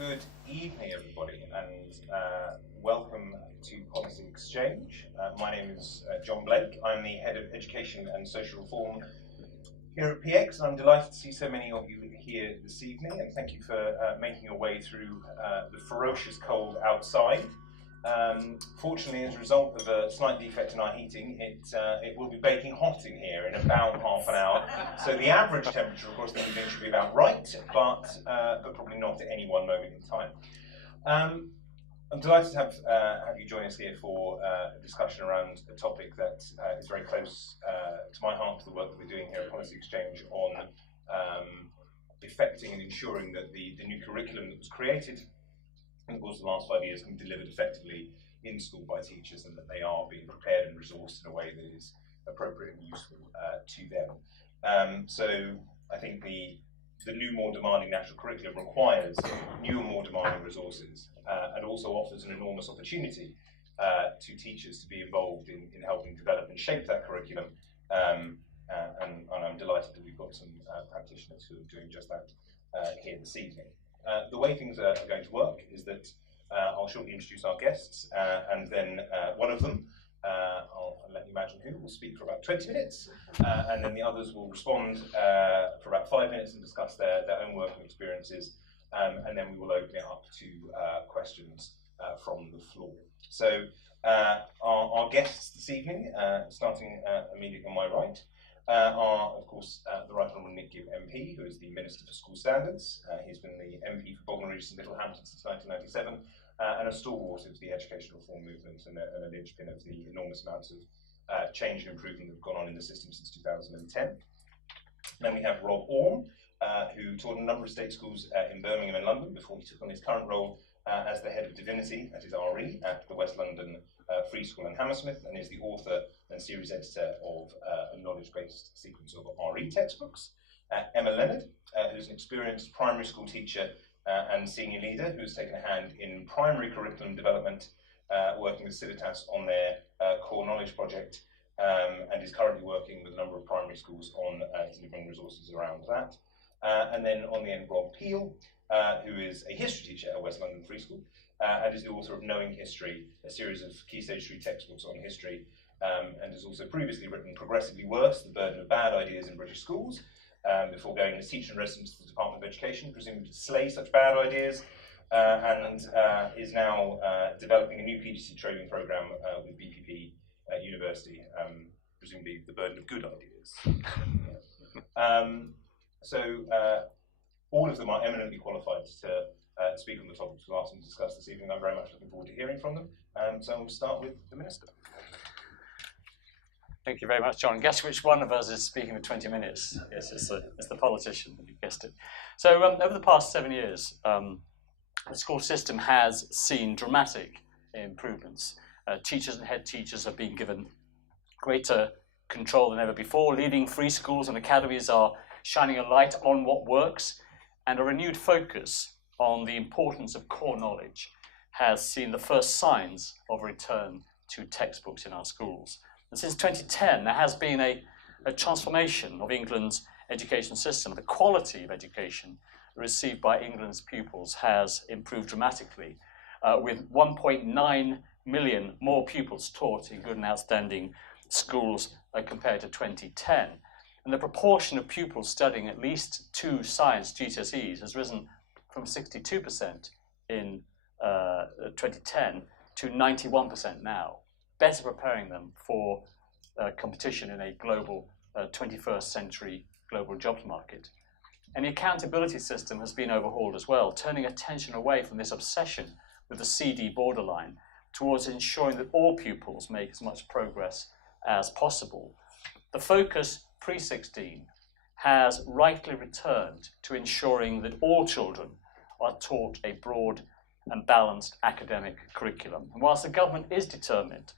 Good evening, everybody, and welcome to Policy Exchange. My name is John Blake. I'm the Head of Education and Social Reform here at PX, and I'm delighted to see so many of you here this evening, and thank you for making your way through the ferocious cold outside. Fortunately, as a result of a slight defect in our heating, it will be baking hot in here in about half an hour. So the average temperature, of course, the evening should be about right, but probably not at any one moment in time. I'm delighted to have you join us here for a discussion around a topic that is very close to my heart, to the work that we're doing here at Policy Exchange on effecting and ensuring that the new curriculum that was created in the course of the last 5 years can be delivered effectively in school by teachers, and that they are being prepared and resourced in a way that is appropriate and useful to them. So I think the new, more demanding national curriculum requires new and more demanding resources, and also offers an enormous opportunity to teachers to be involved in helping develop and shape that curriculum. And I'm delighted that we've got some practitioners who are doing just that here this evening. The way things are going to work is that I'll shortly introduce our guests, and then one of them, I'll let you imagine who, will speak for about 20 minutes, and then the others will respond for about 5 minutes and discuss their own working experiences, and then we will open it up to questions from the floor. So our guests this evening, starting immediately on my right, are, of course, the Right Honourable Nick Gibb MP, who is the Minister for School Standards. He's been the MP for Bognor Regis and Littlehampton since 1997, and a stalwart of the education reform movement, and a linchpin of the enormous amounts of change and improvement that have gone on in the system since 2010. Then we have Rob Orme, who taught in a number of state schools in Birmingham and London before he took on his current role as the Head of Divinity, that is RE, at the West London Free School in Hammersmith, and is the author and series editor of a knowledge-based sequence of RE textbooks. Emma Lennard, who's an experienced primary school teacher and senior leader who has taken a hand in primary curriculum development, working with Civitas on their core knowledge project, and is currently working with a number of primary schools on delivering resources around that. And then on the end, Rob Peal, who is a history teacher at West London Free School, and is the author of Knowing History, a series of Key Stage 3 textbooks on history, and has also previously written Progressively Worse, The Burden of Bad Ideas in British Schools, before going as teacher in residence to the Department of Education, presumably to slay such bad ideas, and is now developing a new PGC training programme with BPP University, presumably The Burden of Good Ideas. So all of them are eminently qualified to speak on the topics we'll ask them to discuss this evening. I'm very much looking forward to hearing from them. So we'll start with the Minister. Thank you very much, John. Guess which one of us is speaking for 20 minutes? Yes, it's the politician, you guessed it. So over the past 7 years, the school system has seen dramatic improvements. Teachers and head teachers have been given greater control than ever before. Leading free schools and academies are shining a light on what works, and a renewed focus on the importance of core knowledge has seen the first signs of a return to textbooks in our schools. And since 2010, there has been a transformation of England's education system. The quality of education received by England's pupils has improved dramatically, with 1.9 million more pupils taught in good and outstanding schools compared to 2010. And the proportion of pupils studying at least 2 science GCSEs has risen from 62% in 2010 to 91% now, better preparing them for competition in a global 21st century global jobs market. And the accountability system has been overhauled as well, turning attention away from this obsession with the CD borderline towards ensuring that all pupils make as much progress as possible. The focus pre-16 has rightly returned to ensuring that all children are taught a broad and balanced academic curriculum. And whilst the government is determined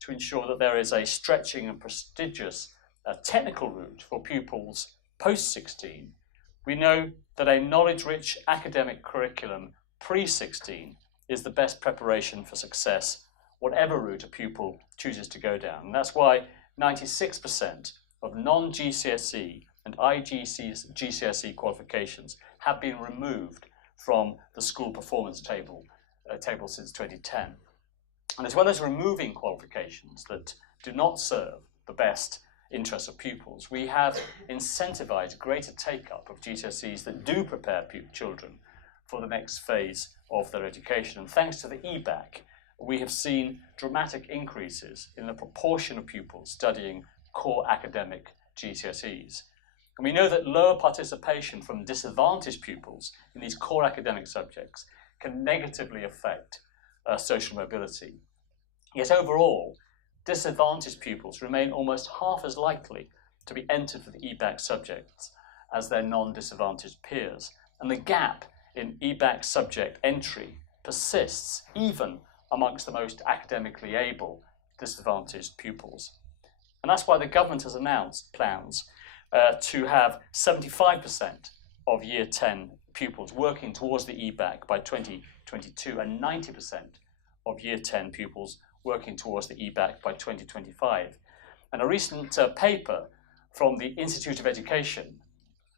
to ensure that there is a stretching and prestigious technical route for pupils post-16, we know that a knowledge-rich academic curriculum pre-16 is the best preparation for success, whatever route a pupil chooses to go down. And that's why 96% of non-GCSE and IGCSE qualifications have been removed from the school performance table since 2010. And as well as removing qualifications that do not serve the best interests of pupils, we have incentivized greater take-up of GCSEs that do prepare children for the next phase of their education. And thanks to the EBAC, we have seen dramatic increases in the proportion of pupils studying core academic GCSEs. And we know that lower participation from disadvantaged pupils in these core academic subjects can negatively affect social mobility. Yet overall, disadvantaged pupils remain almost half as likely to be entered for the EBAC subjects as their non-disadvantaged peers. And the gap in EBAC subject entry persists even amongst the most academically able disadvantaged pupils. And that's why the government has announced plans to have 75% of Year 10 pupils working towards the EBAC by 2022 and 90% of Year 10 pupils working towards the EBAC by 2025. And a recent paper from the Institute of Education,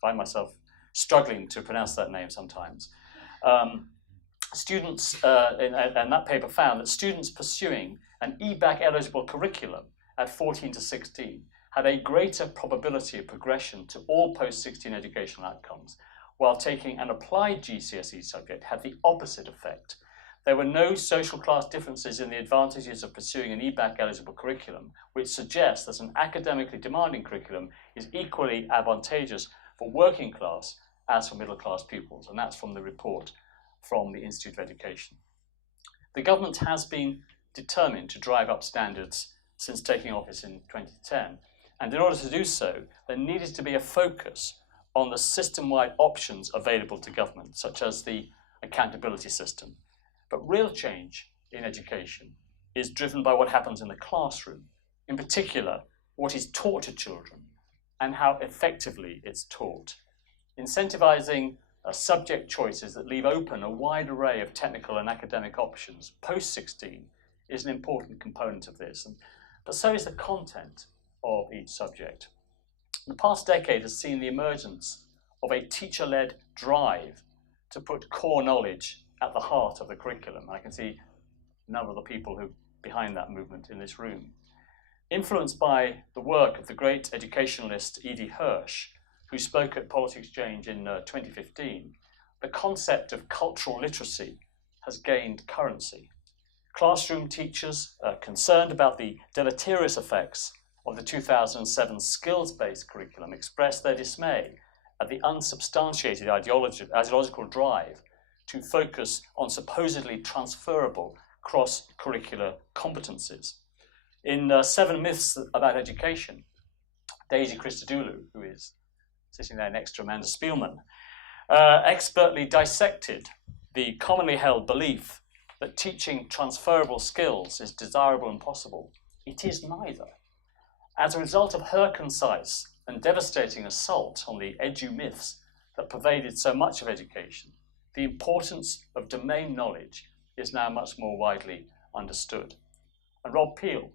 I find myself struggling to pronounce that name sometimes, and that paper found that students pursuing an EBAC eligible curriculum at 14 to 16 had a greater probability of progression to all post-16 educational outcomes, while taking an applied GCSE subject had the opposite effect. There were no social class differences in the advantages of pursuing an EBAC eligible curriculum, which suggests that an academically demanding curriculum is equally advantageous for working class as for middle class pupils, and that's from the report from the Institute of Education. The government has been determined to drive up standards since taking office in 2010, and in order to do so, there needed to be a focus on the system-wide options available to government, such as the accountability system. But real change in education is driven by what happens in the classroom, in particular, what is taught to children and how effectively it's taught. Incentivizing subject choices that leave open a wide array of technical and academic options post-16 is an important component of this, but so is the content of each subject. The past decade has seen the emergence of a teacher-led drive to put core knowledge at the heart of the curriculum. I can see a number of the people who are behind that movement in this room. Influenced by the work of the great educationalist E.D. Hirsch, who spoke at Politics Exchange in 2015, the concept of cultural literacy has gained currency. Classroom teachers concerned about the deleterious effects of the 2007 skills-based curriculum expressed their dismay at the unsubstantiated ideological drive to focus on supposedly transferable cross-curricular competencies. In 7 Myths About Education, Daisy Christodoulou, who is sitting there next to Amanda Spielman, expertly dissected the commonly held belief that teaching transferable skills is desirable and possible. It is neither. As a result of her concise and devastating assault on the edu-myths that pervaded so much of education, the importance of domain knowledge is now much more widely understood. And Rob Peal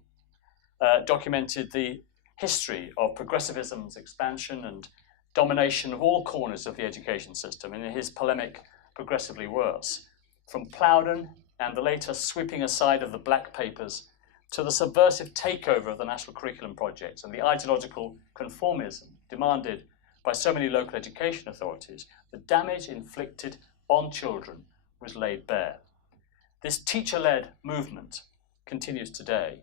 documented the history of progressivism's expansion and domination of all corners of the education system in his polemic Progressively Worse, from Plowden and the later sweeping aside of the Black Papers to the subversive takeover of the National Curriculum Project and the ideological conformism demanded by so many local education authorities. The damage inflicted on children was laid bare. This teacher-led movement continues today.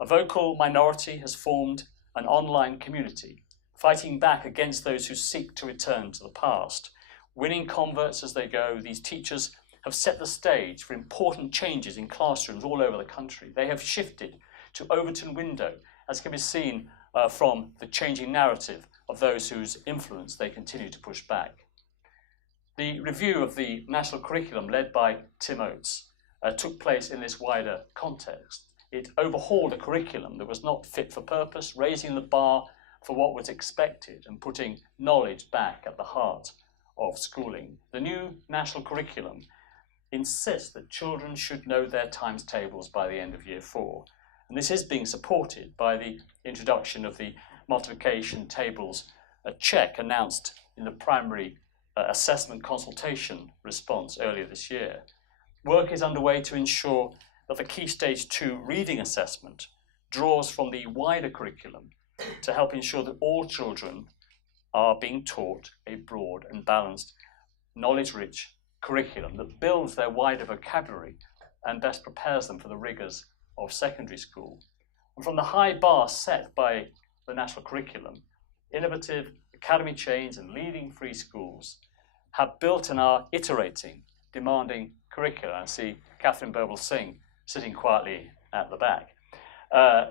A vocal minority has formed an online community, fighting back against those who seek to return to the past. Winning converts as they go, these teachers have set the stage for important changes in classrooms all over the country. They have shifted to Overton window, as can be seen from the changing narrative of those whose influence they continue to push back. The review of the national curriculum led by Tim Oates took place in this wider context. It overhauled a curriculum that was not fit for purpose, raising the bar for what was expected and putting knowledge back at the heart of schooling. The new national curriculum insists that children should know their times tables by the end of Year 4. And this is being supported by the introduction of the multiplication tables check announced in the primary assessment consultation response earlier this year, work is underway to ensure that the Key Stage 2 reading assessment draws from the wider curriculum to help ensure that all children are being taught a broad and balanced, knowledge-rich curriculum that builds their wider vocabulary and best prepares them for the rigours of secondary school. And from the high bar set by the national curriculum, innovative academy chains and leading free schools have built and are iterating demanding curricula. I see Catherine Burble-Singh sitting quietly at the back,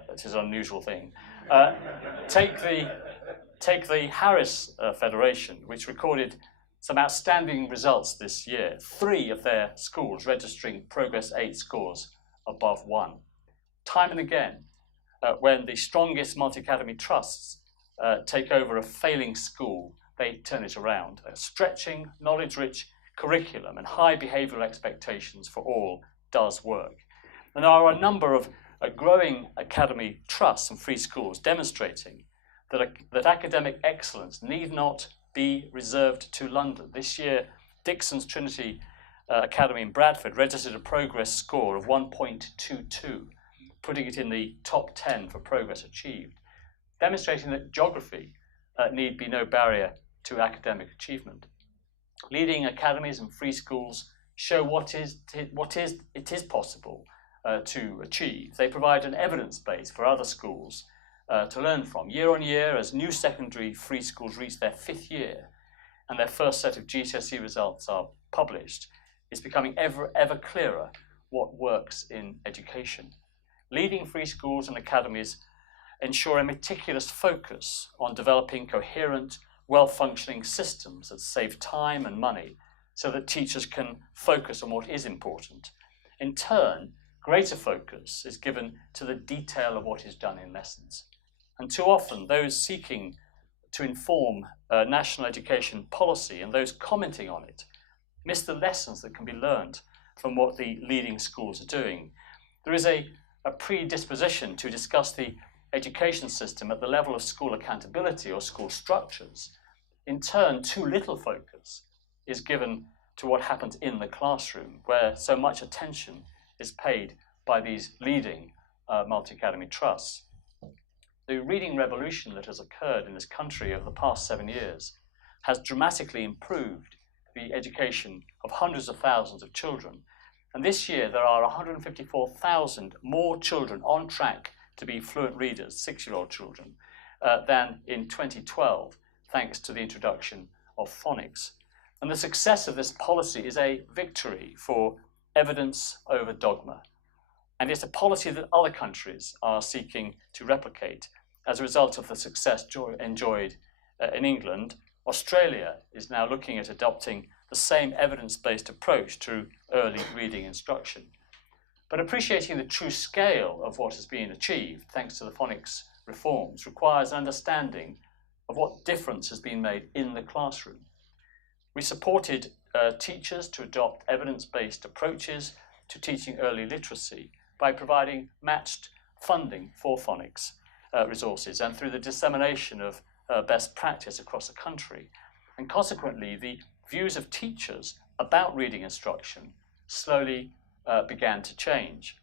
which is an unusual thing. Take the Harris Federation, which recorded some outstanding results this year. 3 of their schools registering Progress 8 scores above 1. Time and again, when the strongest multi-academy trusts take over a failing school, they turn it around. A stretching, knowledge-rich curriculum and high behavioural expectations for all does work. And there are a number of growing academy trusts and free schools demonstrating that academic excellence need not be reserved to London. This year, Dixon's Trinity Academy in Bradford registered a progress score of 1.22, putting it in the top 10 for progress achieved, demonstrating that geography need be no barrier to academic achievement. Leading academies and free schools show what it is possible to achieve. They provide an evidence base for other schools to learn from. Year on year, as new secondary free schools reach their 5th year and their first set of GCSE results are published, it's becoming ever clearer what works in education. Leading free schools and academies ensure a meticulous focus on developing coherent, well-functioning systems that save time and money so that teachers can focus on what is important. In turn, greater focus is given to the detail of what is done in lessons. And too often, those seeking to inform national education policy and those commenting on it miss the lessons that can be learned from what the leading schools are doing. There is a predisposition to discuss the education system at the level of school accountability or school structures. In turn, too little focus is given to what happens in the classroom, where so much attention is paid by these leading multi-academy trusts. The reading revolution that has occurred in this country over the past 7 years has dramatically improved the education of hundreds of thousands of children. And this year there are 154,000 more children on track to be fluent readers, 6-year-old children, than in 2012, thanks to the introduction of phonics. And the success of this policy is a victory for evidence over dogma. And it's a policy that other countries are seeking to replicate as a result of the success enjoyed in England. Australia is now looking at adopting the same evidence-based approach to early reading instruction. But appreciating the true scale of what has been achieved, thanks to the phonics reforms, requires an understanding of what difference has been made in the classroom. We supported teachers to adopt evidence-based approaches to teaching early literacy by providing matched funding for phonics resources and through the dissemination of best practice across the country. And consequently, the views of teachers about reading instruction slowly began to change.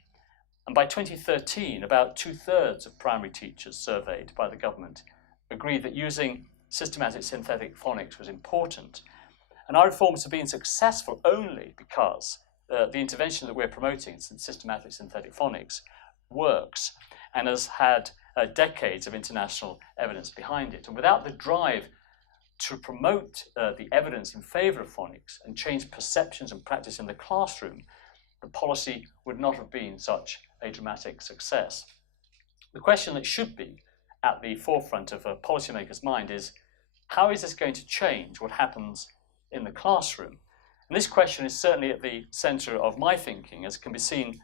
And by 2013, about 2/3 of primary teachers surveyed by the government agreed that using systematic synthetic phonics was important. And our reforms have been successful only because the intervention that we're promoting, systematic synthetic phonics, works and has had decades of international evidence behind it. And without the drive to promote the evidence in favour of phonics and change perceptions and practice in the classroom, the policy would not have been such a dramatic success. The question that should be at the forefront of a policymaker's mind is, how is this going to change what happens in the classroom? And this question is certainly at the centre of my thinking, as can be seen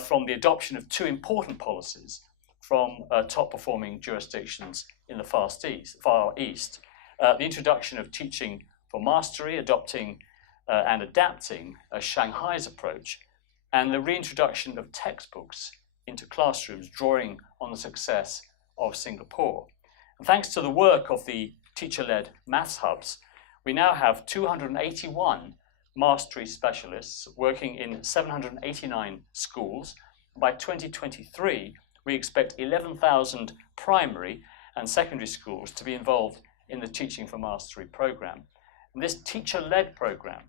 from the adoption of 2 important policies from top-performing jurisdictions in the Far East. The introduction of teaching for mastery, adopting and adapting Shanghai's approach, and the reintroduction of textbooks into classrooms, drawing on the success of Singapore. And thanks to the work of the teacher-led maths hubs, We now have 281 mastery specialists working in 789 schools. By 2023, we expect 11,000 primary and secondary schools to be involved in the Teaching for Mastery program. And this teacher-led program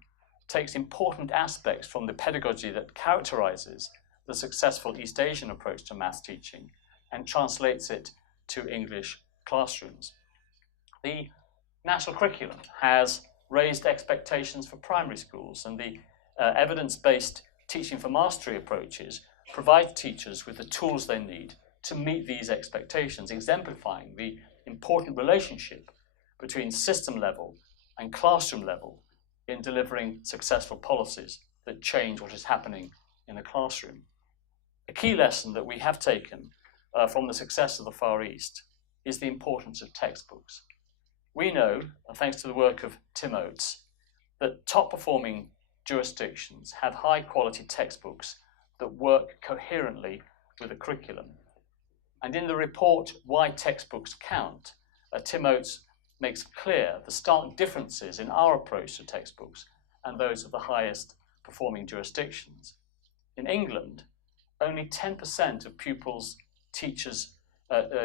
takes important aspects from the pedagogy that characterizes the successful East Asian approach to maths teaching and translates it to English classrooms. The national curriculum has raised expectations for primary schools, and the evidence-based Teaching for Mastery approaches provide teachers with the tools they need to meet these expectations, exemplifying the important relationship between system level and classroom level in delivering successful policies that change what is happening in the classroom. A key lesson that we have taken from the success of the Far East is the importance of textbooks. We know, thanks to the work of Tim Oates, that top-performing jurisdictions have high-quality textbooks that work coherently with the curriculum. And in the report, Why Textbooks Count, Tim Oates makes clear the stark differences in our approach to textbooks and those of the highest performing jurisdictions. In England, only 10% of pupils, teachers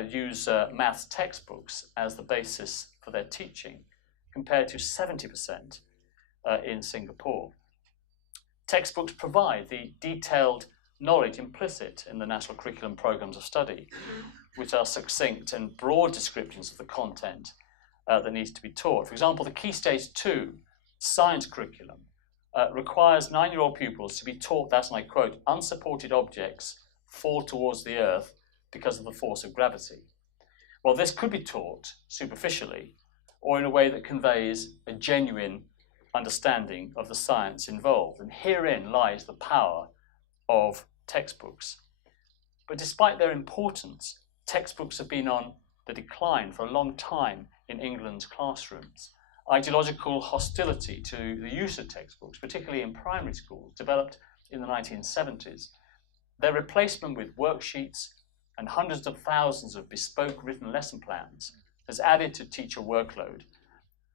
use maths textbooks as the basis for their teaching, compared to 70% in Singapore. Textbooks provide the detailed knowledge implicit in the national curriculum programs of study, which are succinct and broad descriptions of the content that needs to be taught. For example, the Key Stage 2 science curriculum requires 9-year-old pupils to be taught that, and I quote, unsupported objects fall towards the earth because of the force of gravity. Well, this could be taught superficially or in a way that conveys a genuine understanding of the science involved. And herein lies the power of textbooks. But despite their importance, textbooks have been on the decline for a long time in England's classrooms. Ideological hostility to the use of textbooks, particularly in primary schools, developed in the 1970s. Their replacement with worksheets and hundreds of thousands of bespoke written lesson plans has added to teacher workload,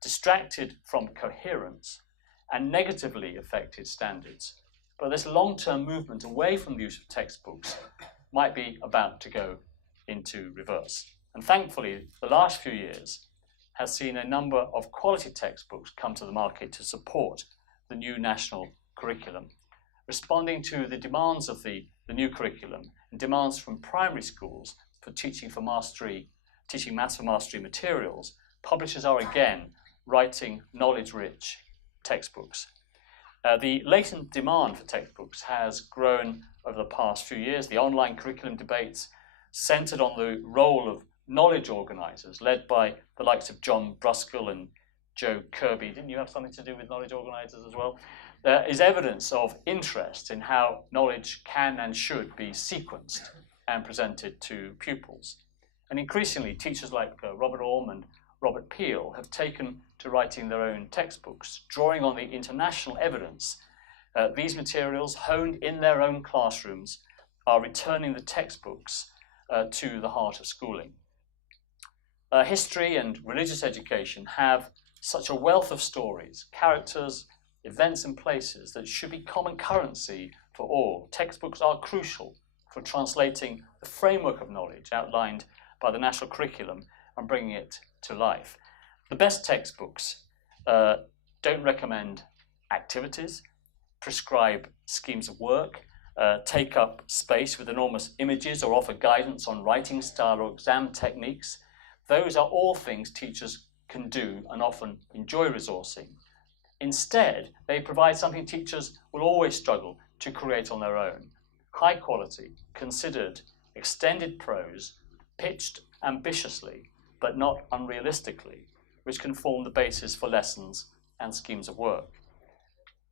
distracted from coherence, and negatively affected standards. But this long-term movement away from the use of textbooks might be about to go into reverse. And thankfully, the last few years has seen a number of quality textbooks come to the market to support the new national curriculum. Responding to the demands of the new curriculum and demands from primary schools for teaching maths for mastery materials, publishers are again writing knowledge-rich textbooks. The latent demand for textbooks has grown over the past few years. The online curriculum debates centered on the role of knowledge organizers, led by the likes of John Bruskell and Joe Kirby. Didn't you have something to do with knowledge organizers as well? There is evidence of interest in how knowledge can and should be sequenced and presented to pupils. And increasingly, teachers like Robert Orme and Robert Peal have taken to writing their own textbooks, drawing on the international evidence. These materials, honed in their own classrooms, are returning the textbooks to the heart of schooling. History and religious education have such a wealth of stories, characters, events and places that should be common currency for all. Textbooks are crucial for translating the framework of knowledge outlined by the national curriculum and bringing it to life. The best textbooks don't recommend activities, prescribe schemes of work, take up space with enormous images, or offer guidance on writing style or exam techniques. Those are all things teachers can do and often enjoy resourcing. Instead, they provide something teachers will always struggle to create on their own: high quality, considered, extended prose, pitched ambitiously, but not unrealistically, which can form the basis for lessons and schemes of work.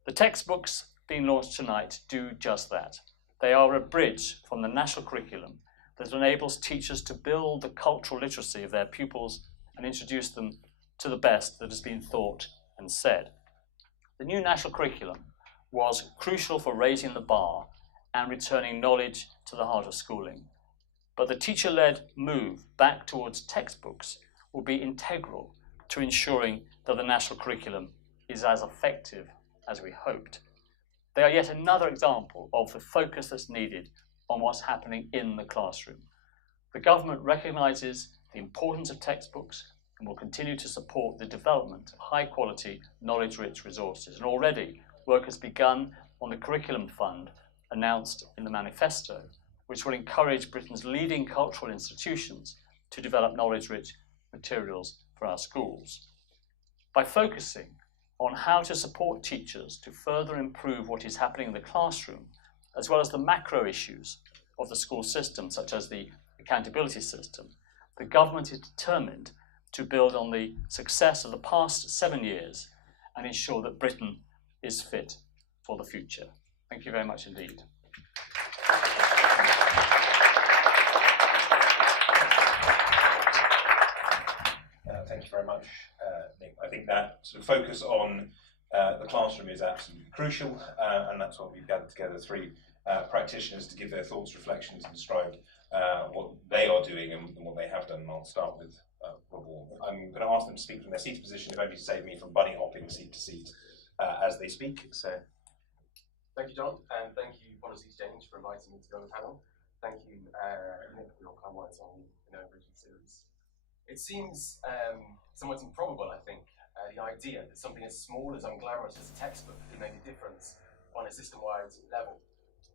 The textbooks being launched tonight do just that. They are a bridge from the national curriculum that enables teachers to build the cultural literacy of their pupils and introduce them to the best that has been thought and said. The new national curriculum was crucial for raising the bar and returning knowledge to the heart of schooling. But the teacher-led move back towards textbooks will be integral to ensuring that the national curriculum is as effective as we hoped. They are yet another example of the focus that's needed on what's happening in the classroom. The government recognises the importance of textbooks and will continue to support the development of high-quality, knowledge-rich resources. And already, work has begun on the Curriculum Fund announced in the manifesto, which will encourage Britain's leading cultural institutions to develop knowledge-rich materials for our schools. By focusing on how to support teachers to further improve what is happening in the classroom, as well as the macro issues of the school system, such as the accountability system, the government is determined to build on the success of the past 7 years and ensure that Britain is fit for the future. Thank you very much indeed. Thank you very much, Nick. I think that sort of focus on the classroom is absolutely crucial, and that's why we've gathered together three practitioners to give their thoughts, reflections, and describe what they are doing and what they have done. And I'll start with Rob Orme. I'm going to ask them to speak from their seat position, if only to save me from bunny hopping seat to seat as they speak. So, thank you, John, and thank you, Policy Exchange, for inviting me to go on the panel. Thank you, Nick, for your kind words on the Bridging series. It seems somewhat improbable, I think, the idea that something as small, as unglamorous as a textbook can make a difference on a system-wide level,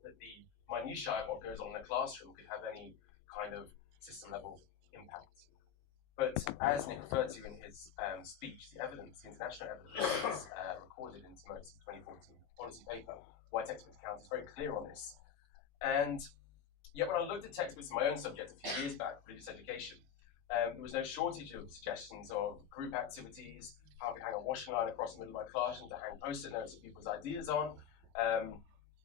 that the minutiae of what goes on in a classroom could have any kind of system-level impact. But as Nick referred to in his speech, the evidence, the international evidence recorded in Timo's 2014 policy paper, Why Textbooks Count, is very clear on this. And yet when I looked at textbooks in my own subject a few years back, religious education, there was no shortage of suggestions of group activities, how I could hang a washing line across the middle of my classroom to hang post-it notes of people's ideas on,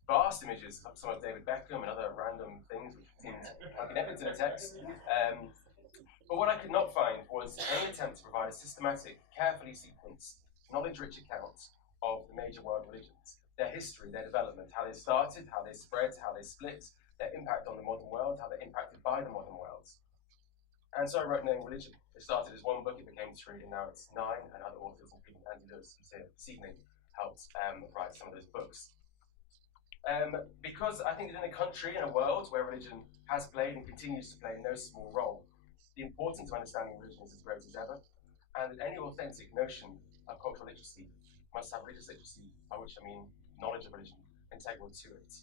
vast images, some of David Beckham and other random things which seemed unconnected to the text. But what I could not find was any attempt to provide a systematic, carefully sequenced, knowledge-rich account of the major world religions, their history, their development, how they started, how they spread, how they split, their impact on the modern world, how they're impacted by the modern world. And so I wrote Knowing Religion. It started as one book, it became 3, and now it's 9, and other authors, including Andy Lewis, who's here this evening, helped write some of those books. Because I think that in a country, in a world where religion has played and continues to play no small role, the importance of understanding religion is as great as ever, and that any authentic notion of cultural literacy must have religious literacy, by which I mean knowledge of religion, integral to it.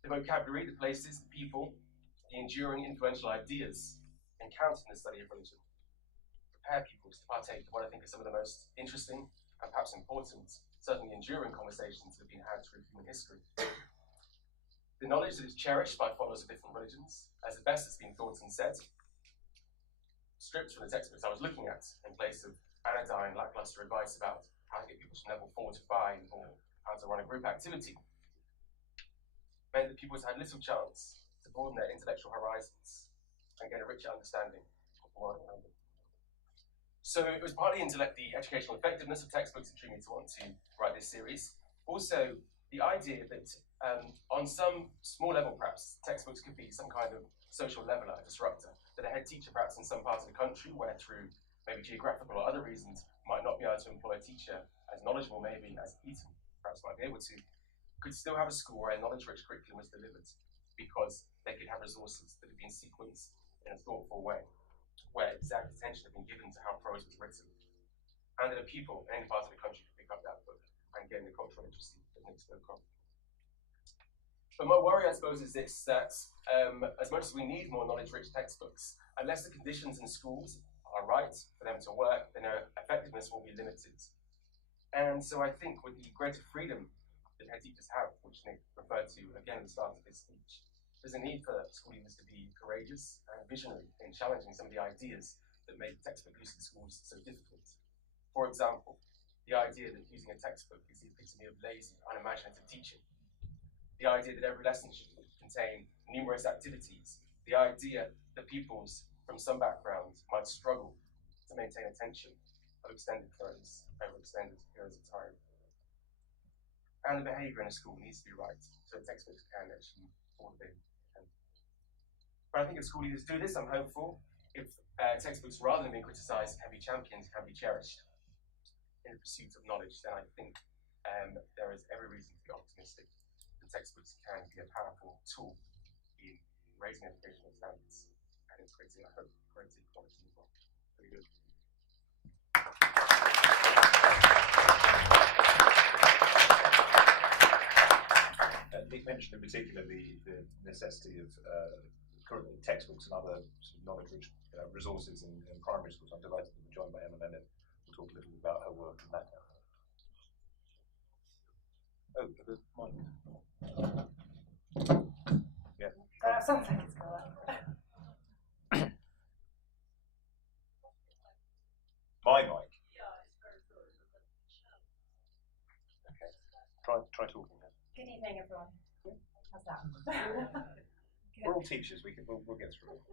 The vocabulary, the places, the people, the enduring influential ideas encountered in the study of religion prepare people to partake of what I think are some of the most interesting and perhaps important, certainly enduring conversations that have been had through human history. The knowledge that is cherished by followers of different religions, as the best has been thought and said, stripped from the textbooks I was looking at in place of anodyne, lackluster advice about how to get people from level 4 to 5 or how to run a group activity, meant that people had little chance to broaden their intellectual horizons and get a richer understanding of the world around them. So it was partly the educational effectiveness of textbooks that drew me to want to write this series. Also, the idea that on some small level, perhaps, textbooks could be some kind of social leveler, disruptor, that a head teacher, perhaps in some parts of the country, where through maybe geographical or other reasons, might not be able to employ a teacher as knowledgeable maybe as Eton perhaps might be able to, could still have a school where a knowledge-rich curriculum was delivered, because they could have resources that have been sequenced in a thoughtful way, where exact attention had been given to how prose was written, and that a pupil in any part of the country could pick up that book and gain the cultural literacy that Nick spoke of. But my worry, I suppose, is this, that as much as we need more knowledge-rich textbooks, unless the conditions in schools are right for them to work, then their effectiveness will be limited. And so I think with the greater freedom that head teachers have, which Nick referred to again at the start of his speech, there's a need for school leaders to be courageous and visionary in challenging some of the ideas that make textbook use in schools so difficult. For example, the idea that using a textbook is the epitome of lazy, unimaginative teaching. The idea that every lesson should contain numerous activities. The idea that pupils from some backgrounds might struggle to maintain attention of extended terms over extended periods of time. And the behaviour in a school needs to be right, so textbooks can actually afford it. But I think if school leaders do this, I'm hopeful if textbooks, rather than being criticised, can be championed, can be cherished in the pursuit of knowledge, then I think there is every reason to be optimistic that textbooks can be a powerful tool in raising educational standards and in creating, I hope, greater equality as well. Very good. Nick mentioned in particular the necessity of currently textbooks and other sort of knowledge-rich resources in primary schools. I'm delighted that we're joined by Emma Lennard. We'll talk a little bit about her work in that. Oh, the mic. Yeah. Something is going on. My mic. Okay. Try talking then. Good evening, everyone. How's that? We're all teachers. We'll get through it.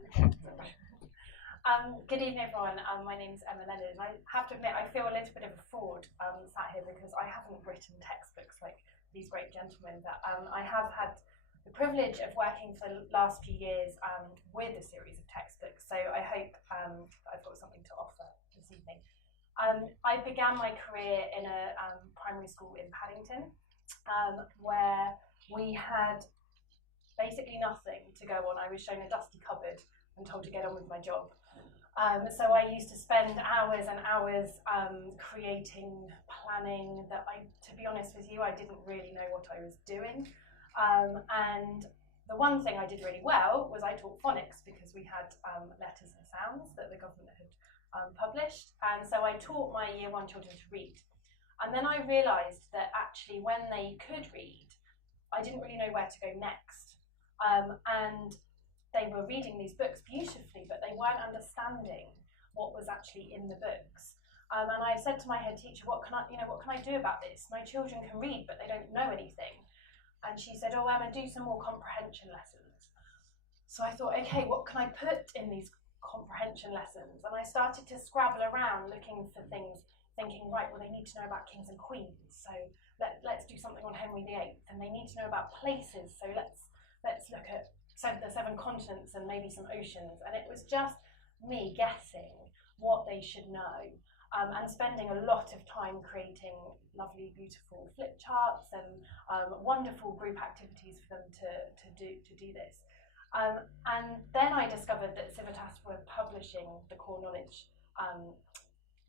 Good evening, everyone. My name's Emma Lennard, and I have to admit I feel a little bit of a fraud sat here because I haven't written textbooks like these great gentlemen. But I have had the privilege of working for the last few years with a series of textbooks. So I hope I've got something to offer this evening. I began my career in a primary school in Paddington, where we had basically nothing to go on. I was shown a dusty cupboard and told to get on with my job. So I used to spend hours and hours creating, planning that to be honest with you, I didn't really know what I was doing. And the one thing I did really well was I taught phonics because we had letters and sounds that the government had published. And so I taught my year one children to read. And then I realised that actually when they could read, I didn't really know where to go next. And they were reading these books beautifully, but they weren't understanding what was actually in the books. And I said to my head teacher, what can I do about this? My children can read, but they don't know anything. And she said, oh, Emma, do some more comprehension lessons. So I thought, okay, what can I put in these comprehension lessons? And I started to scrabble around looking for things, thinking, right, well, they need to know about kings and queens, so let's do something on Henry VIII. And they need to know about places, so let's look at the 7 continents and maybe some oceans. And it was just me guessing what they should know, and spending a lot of time creating lovely, beautiful flip charts and wonderful group activities for them to do this. And then I discovered that Civitas were publishing the core knowledge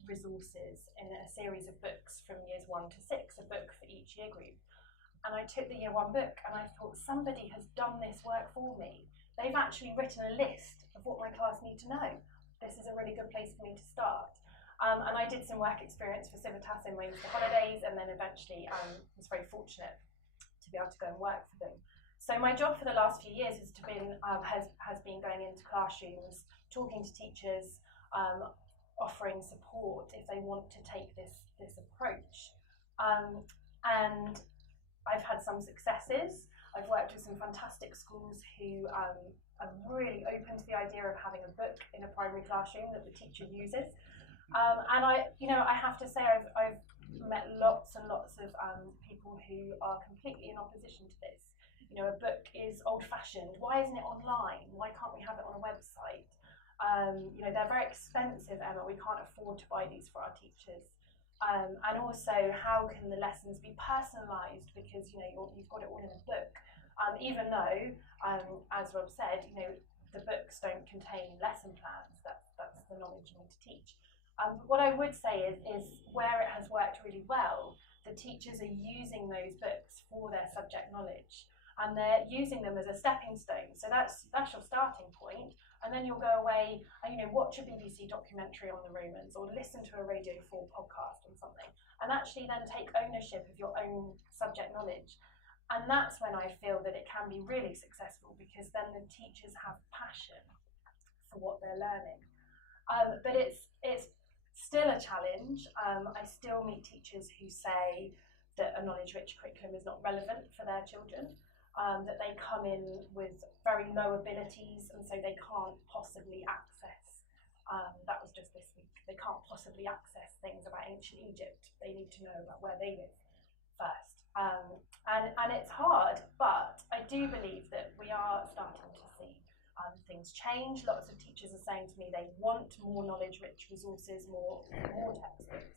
resources in a series of books from years 1 to 6, a book for each year group. And I took the year 1 book and I thought, somebody has done this work for me. They've actually written a list of what my class need to know. This is a really good place for me to start. And I did some work experience for Civitas in my Easter holidays, and then eventually was very fortunate to be able to go and work for them. So my job for the last few years has been going into classrooms, talking to teachers, offering support if they want to take this approach. And I've had some successes. I've worked with some fantastic schools who are really open to the idea of having a book in a primary classroom that the teacher uses. And I have to say I've met lots and lots of people who are completely in opposition to this. A book is old-fashioned. Why isn't it online? Why can't we have it on a website? They're very expensive, Emma. We can't afford to buy these for our teachers. And also, how can the lessons be personalised? Because you've got it all in a book. Even though, as Rob said, the books don't contain lesson plans. That's the knowledge you need to teach. What I would say is where it has worked really well, the teachers are using those books for their subject knowledge, and they're using them as a stepping stone. So that's your starting point, and then you'll go away and watch a BBC documentary on the Romans, or listen to a Radio 4 podcast on something, and actually then take ownership of your own subject knowledge. And that's when I feel that it can be really successful, because then the teachers have passion for what they're learning. But it's still a challenge. I still meet teachers who say that a knowledge-rich curriculum is not relevant for their children, that they come in with very low abilities and so they can't possibly access, that was just this week, they can't possibly access things about ancient Egypt. They need to know about where they live first. And it's hard, but I do believe that we are starting to see things change. Lots of teachers are saying to me they want more knowledge-rich resources, more textbooks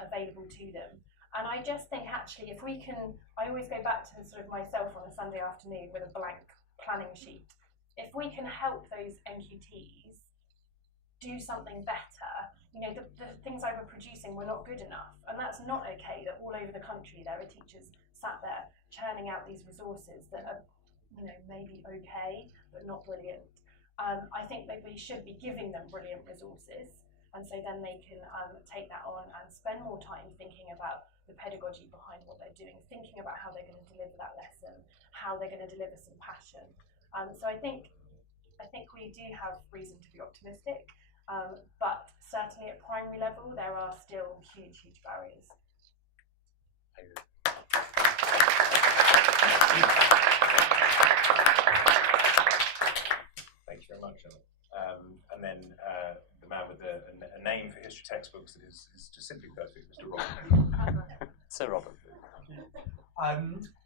available to them. And I just think actually if we can, I always go back to sort of myself on a Sunday afternoon with a blank planning sheet. If we can help those NQTs do something better, you know, the things I were producing were not good enough. And that's not okay, that all over the country there are teachers sat there churning out these resources that are, you know, maybe okay, but not brilliant. I think that we should be giving them brilliant resources. And so then they can take that on and spend more time thinking about the pedagogy behind what they're doing, thinking about how they're going to deliver that lesson, how they're going to deliver some passion. So I think we do have reason to be optimistic, but certainly at primary level there are still huge barriers. Thank you very much, Ellen. And then the man with a name for history textbooks that is just simply perfect, Mr. Robert. Sir Robert.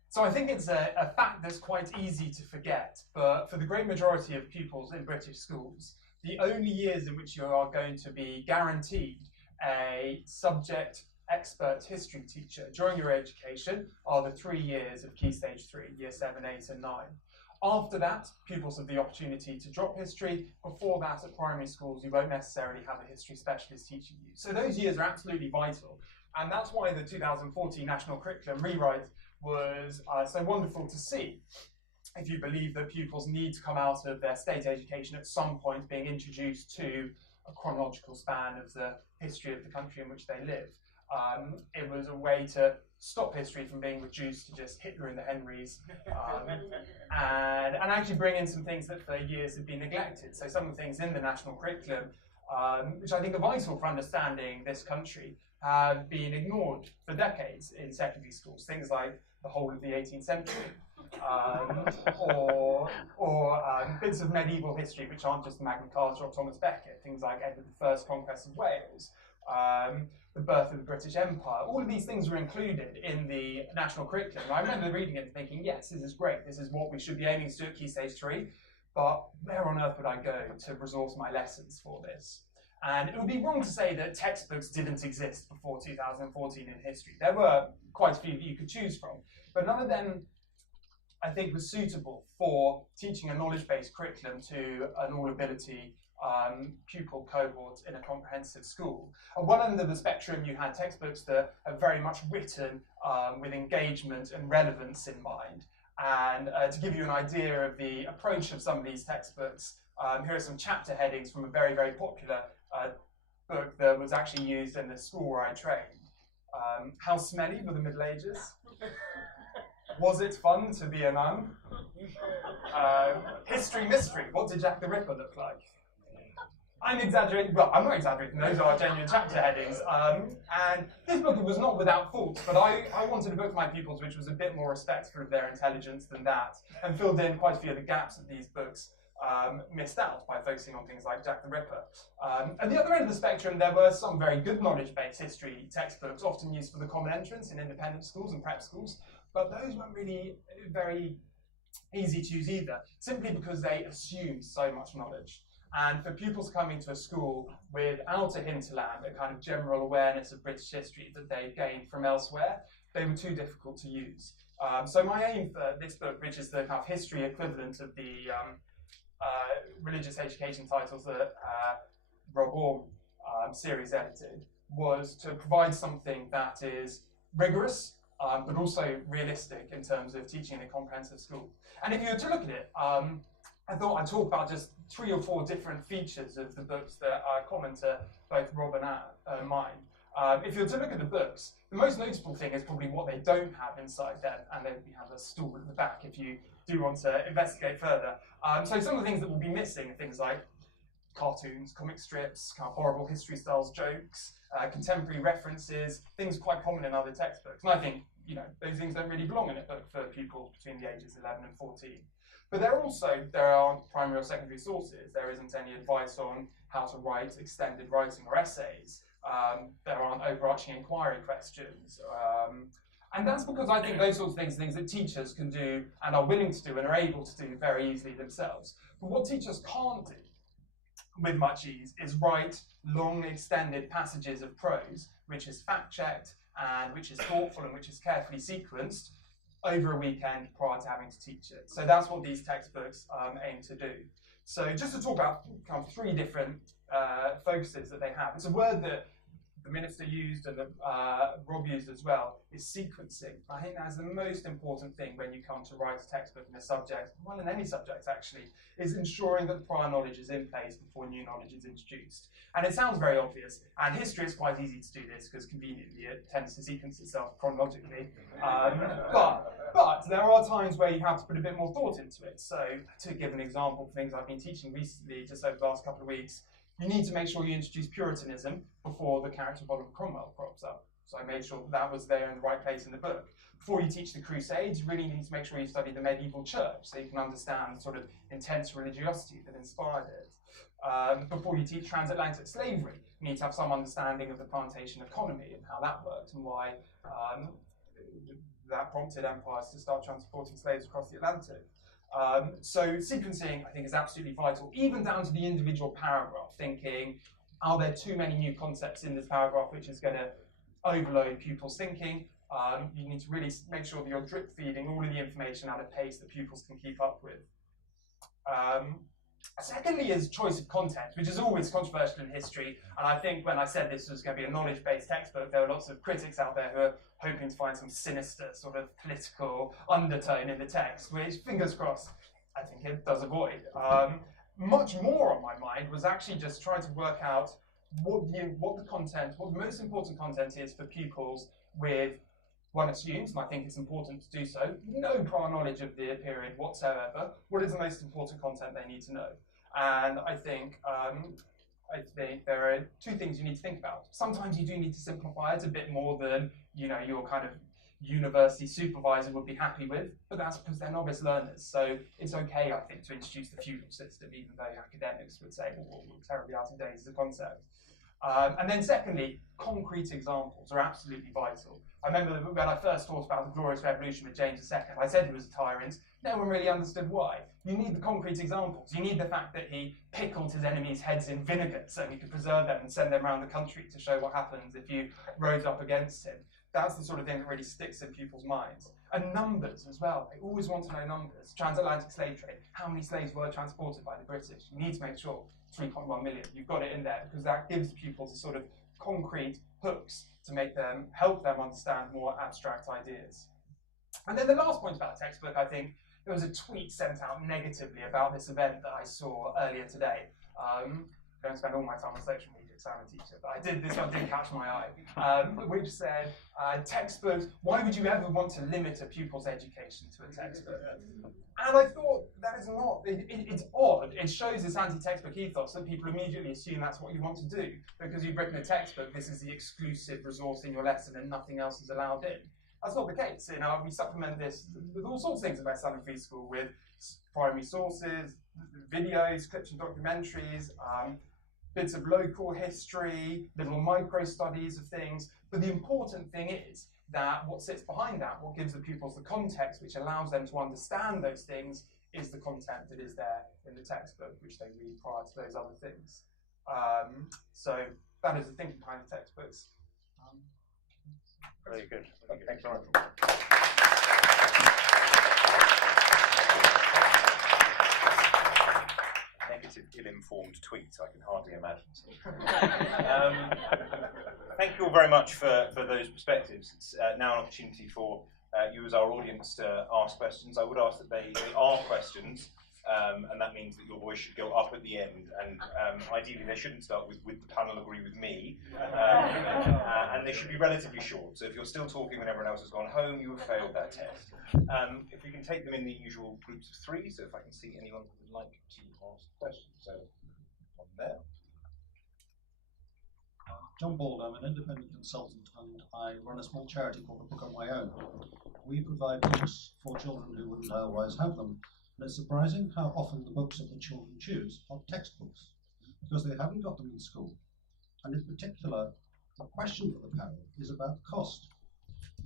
So I think it's a fact that's quite easy to forget, but for the great majority of pupils in British schools, the only years in which you are going to be guaranteed a subject expert history teacher during your education are the 3 years of Key Stage 3, Year 7, 8 and 9. After that, pupils have the opportunity to drop history. Before that, at primary schools, you won't necessarily have a history specialist teaching you. So those years are absolutely vital. And that's why the 2014 National Curriculum rewrite was so wonderful to see. If you believe that pupils need to come out of their state education at some point being introduced to a chronological span of the history of the country in which they live. It was a way to stop history from being reduced to just Hitler and the Henrys, and actually bring in some things that for years had been neglected. So some of the things in the national curriculum, which I think are vital for understanding this country, have been ignored for decades in secondary schools. Things like the whole of the 18th century, or bits of medieval history which aren't just Magna Carta or Thomas Becket, things like Edward I's conquest of Wales, the birth of the British Empire. All of these things were included in the national curriculum. And I remember reading it and thinking, yes, this is great. This is what we should be aiming to do at Key Stage 3. But where on earth would I go to resource my lessons for this? And it would be wrong to say that textbooks didn't exist before 2014 in history. There were quite a few that you could choose from. But none of them, I think, was suitable for teaching a knowledge-based curriculum to an all-ability pupil cohort in a comprehensive school. At one end of the spectrum, you had textbooks that are very much written with engagement and relevance in mind. And to give you an idea of the approach of some of these textbooks, here are some chapter headings from a very, very popular book that was actually used in the school where I trained. How smelly were the Middle Ages? Was it fun to be a nun? History mystery, what did Jack the Ripper look like? I'm exaggerating, well, I'm not exaggerating, those are genuine chapter headings. And this book was not without fault, but I wanted a book for my pupils which was a bit more respectful of their intelligence than that, and filled in quite a few of the gaps that these books missed out by focusing on things like Jack the Ripper. At the other end of the spectrum, there were some very good knowledge-based history textbooks, often used for the common entrance in independent schools and prep schools, but those weren't really very easy to use either, simply because they assumed so much knowledge. And for pupils coming to a school without a hinterland, a kind of general awareness of British history that they gained from elsewhere, they were too difficult to use. So my aim for this book, which is the kind of history equivalent of the religious education titles that Rob Orme series edited, was to provide something that is rigorous, but also realistic in terms of teaching in a comprehensive school. And if you were to look at it, I thought I'd talk about just 3 or 4 different features of the books that are common to both Rob and mine. If you were to look at the books, the most notable thing is probably what they don't have inside them, and then we have a stool at the back if you do want to investigate further. So some of the things that will be missing are things like cartoons, comic strips, kind of horrible history styles jokes, contemporary references, things quite common in other textbooks. And I think, you know, those things don't really belong in a book for pupils between the ages 11 and 14. But there aren't primary or secondary sources. There isn't any advice on how to write extended writing or essays. There aren't overarching inquiry questions. And that's because I think those sorts of things that teachers can do and are willing to do and are able to do very easily themselves. But what teachers can't do with much ease is write long, extended passages of prose, which is fact-checked and which is thoughtful and which is carefully sequenced over a weekend prior to having to teach it. So that's what these textbooks aim to do. So just to talk about kind of three different focuses that they have. It's a word that the minister used and that Rob used as well, is sequencing. I think that's the most important thing when you come to write a textbook in a subject, well, in any subject actually, is ensuring that the prior knowledge is in place before new knowledge is introduced. And it sounds very obvious, and history is quite easy to do this because conveniently it tends to sequence itself chronologically. But there are times where you have to put a bit more thought into it. So to give an example of things I've been teaching recently, just over the last couple of weeks, you need to make sure you introduce Puritanism before the character of Oliver Cromwell crops up. So I made sure that was there in the right place in the book. Before you teach the Crusades, you really need to make sure you study the medieval church so you can understand the sort of intense religiosity that inspired it. Before you teach transatlantic slavery, you need to have some understanding of the plantation economy and how that worked and why that prompted empires to start transporting slaves across the Atlantic. So sequencing, I think, is absolutely vital, even down to the individual paragraph, thinking, are there too many new concepts in this paragraph which is going to overload pupils' thinking? You need to really make sure that you're drip feeding all of the information at a pace that pupils can keep up with. Secondly is choice of content, which is always controversial in history, and I think when I said this was going to be a knowledge-based textbook, there were lots of critics out there who are hoping to find some sinister sort of political undertone in the text, which, fingers crossed, I think it does avoid. Much more on my mind was actually just trying to work out what the most important content is for pupils with, one assumes, and I think it's important to do so, no prior knowledge of the period whatsoever. What is the most important content they need to know? And I think there are two things you need to think about. Sometimes you do need to simplify it a bit more than your kind of university supervisor would be happy with, but that's because they're novice learners. So it's okay, I think, to introduce the feudal system, even though academics would say, well, we're terribly out of date as a concept. And then secondly, concrete examples are absolutely vital. I remember when I first thought about the Glorious Revolution with James II, I said he was a tyrant. No one really understood why. You need the concrete examples. You need the fact that he pickled his enemies' heads in vinegar so he could preserve them and send them around the country to show what happens if you rose up against him. That's the sort of thing that really sticks in people's minds. And numbers as well. They always want to know numbers. Transatlantic slave trade. How many slaves were transported by the British? You need to make sure 3.1 million. You've got it in there because that gives pupils a sort of concrete hooks to help them understand more abstract ideas. And then the last point about the textbook, I think, there was a tweet sent out negatively about this event that I saw earlier today. I don't spend all my time on social media because I'm a teacher, but this one did catch my eye, which said, textbooks, why would you ever want to limit a pupil's education to a textbook? And I thought, that is not, it's odd. It shows this anti-textbook ethos that people immediately assume that's what you want to do. Because you've written a textbook, this is the exclusive resource in your lesson and nothing else is allowed in. That's not the case. We supplement this with all sorts of things about Standard Free School, with primary sources, videos, clips and documentaries, bits of local history, little micro studies of things. But the important thing is that what sits behind that, what gives the pupils the context which allows them to understand those things, is the content that is there in the textbook, which they read prior to those other things. So that is the thinking behind the textbooks. Very good. Thanks very much. Negative, ill-informed tweet, I can hardly imagine. Thank you all very much for those perspectives. It's now an opportunity for you as our audience to ask questions. I would ask that they are questions, and that means that your voice should go up at the end, and ideally they shouldn't start with the panel agree with me, and they should be relatively short. So if you're still talking when everyone else has gone home, you have failed that test. If we can take them in the usual groups of three, so if I can see anyone who would like to ask questions. So on there. John Bald, I'm an independent consultant and I run a small charity called A Book on My Own. We provide books for children who wouldn't otherwise have them. And it's surprising how often the books that the children choose are textbooks, because they haven't got them in school. And in particular, the question for the panel is about cost.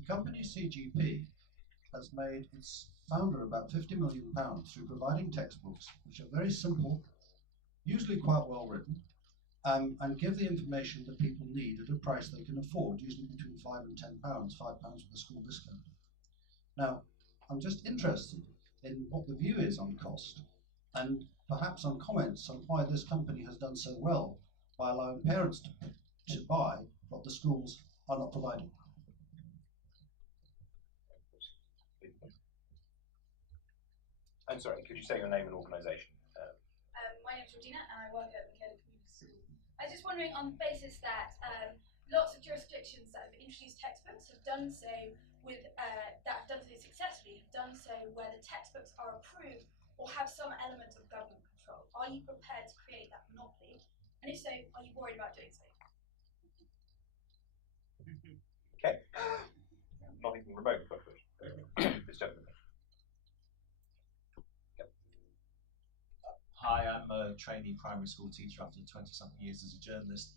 The company CGP has made its founder about £50 million through providing textbooks which are very simple, usually quite well written, and give the information that people need at a price they can afford, usually between £5 and £10, £5 with a school discount. Now, I'm just interested in what the view is on cost, and perhaps on comments on why this company has done so well by allowing parents to buy what the schools are not providing. I'm sorry, could you say your name and organisation? My name's Regina and I work at the Head of Divinity. I was just wondering, on the basis that lots of jurisdictions that have introduced textbooks have done so that have done so successfully, have done so where the textbooks are approved or have some element of government control. Are you prepared to create that monopoly? And if so, are you worried about doing so? Okay. Not even remote, but this gentleman. Hi, I'm a trainee primary school teacher after 20-something years as a journalist.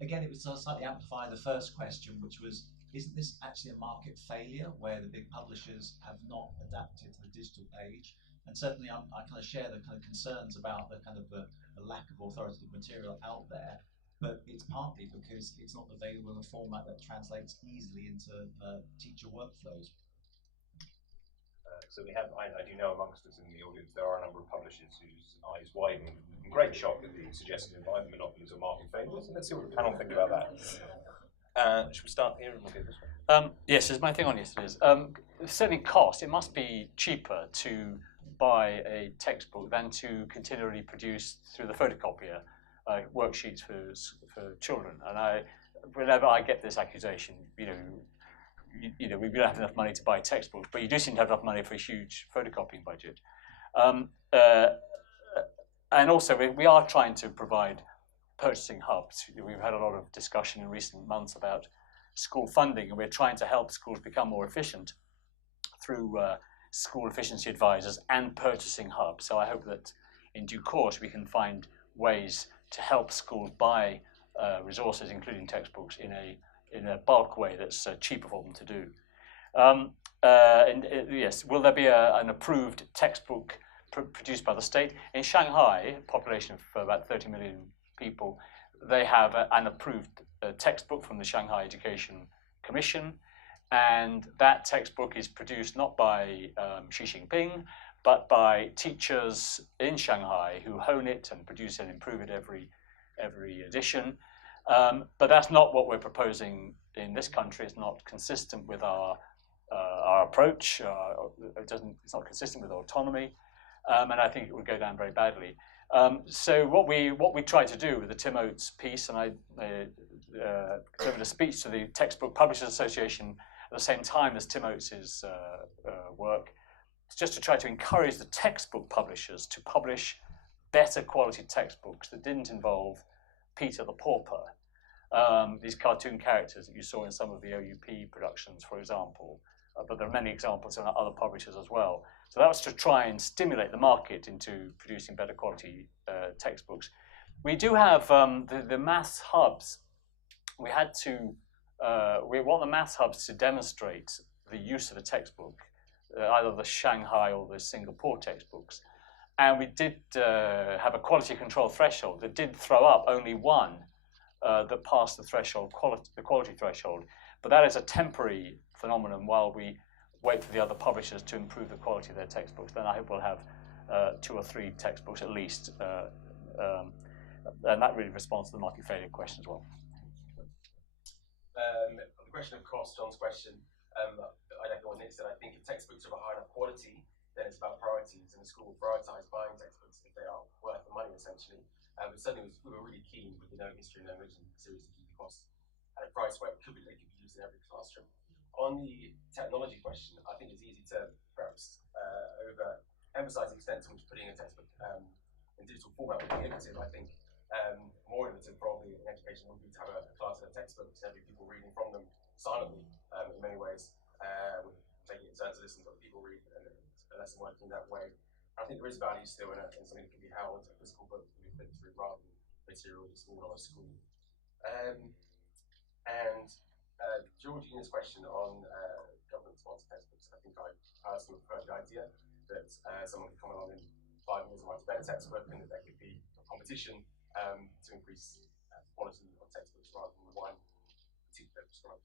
Again, it was sort of slightly amplify the first question, which was, isn't this actually a market failure where the big publishers have not adapted to the digital age? And certainly I kind of share the kind of concerns about the kind of the lack of authoritative material out there, but it's partly because it's not available in a format that translates easily into teacher workflows. So we have, I do know amongst us in the audience, there are a number of publishers whose eyes widen in great shock at the suggestion of either monopolies or market failures. Let's see what the panel think about that. Should we start here and we'll do this one? Yes, there's my thing on yesterday's. Certainly cost, it must be cheaper to buy a textbook than to continually produce through the photocopier worksheets for children. And whenever I get this accusation, we don't have enough money to buy textbooks, but you do seem to have enough money for a huge photocopying budget. And also, we are trying to provide purchasing hubs. We've had a lot of discussion in recent months about school funding, and we're trying to help schools become more efficient through school efficiency advisors and purchasing hubs. So I hope that in due course we can find ways to help schools buy resources, including textbooks, in a bulk way that's cheaper for them to do. Yes, will there be an approved textbook produced by the state? In Shanghai, a population of about 30 million people, they have an approved textbook from the Shanghai Education Commission, and that textbook is produced not by Xi Jinping, but by teachers in Shanghai who hone it and produce and improve it every edition. But that's not what we're proposing in this country. It's not consistent with our approach. It's not consistent with autonomy, and I think it would go down very badly. So what we tried to do with the Tim Oates piece, and I delivered a speech to the Textbook Publishers Association at the same time as Tim Oates's work, just to try to encourage the textbook publishers to publish better quality textbooks that didn't involve Peter the Pauper, these cartoon characters that you saw in some of the OUP productions, for example, but there are many examples in other publishers as well. So that was to try and stimulate the market into producing better quality textbooks. We do have the maths hubs. We want the maths hubs to demonstrate the use of a textbook, either the Shanghai or the Singapore textbooks. And we did have a quality control threshold that did throw up only one that passed the threshold, the quality threshold. But that is a temporary phenomenon while we wait for the other publishers to improve the quality of their textbooks. Then I hope we'll have 2 or 3 textbooks at least. And that really responds to the market failure question as well. The question of cost, John's question, I'd echo on this, that I think if textbooks are of a high enough quality, then it's about priorities, and the school will prioritise buying textbooks if they are worth the money, essentially. But certainly we were really keen with the No History, No Religion series to keep the cost at a price where they could be used in every classroom. On the technology question, I think it's easy to perhaps overemphasise the extent to which putting a textbook in digital format would be innovative. I think more innovative probably in education would be to have a class of textbooks and every people reading from them silently in many ways, taking it in turns to listen to what people read and a lesson working that way. I think there is value still in something that can be held, a physical book that we flipped through rather than material that's stored on a screen. And Georgina's question on government-sponsored textbooks, I think I personally prefer the idea that someone could come along in 5 years and write a better textbook, and that there could be a competition to increase the quality of textbooks rather than the one particular prescribed.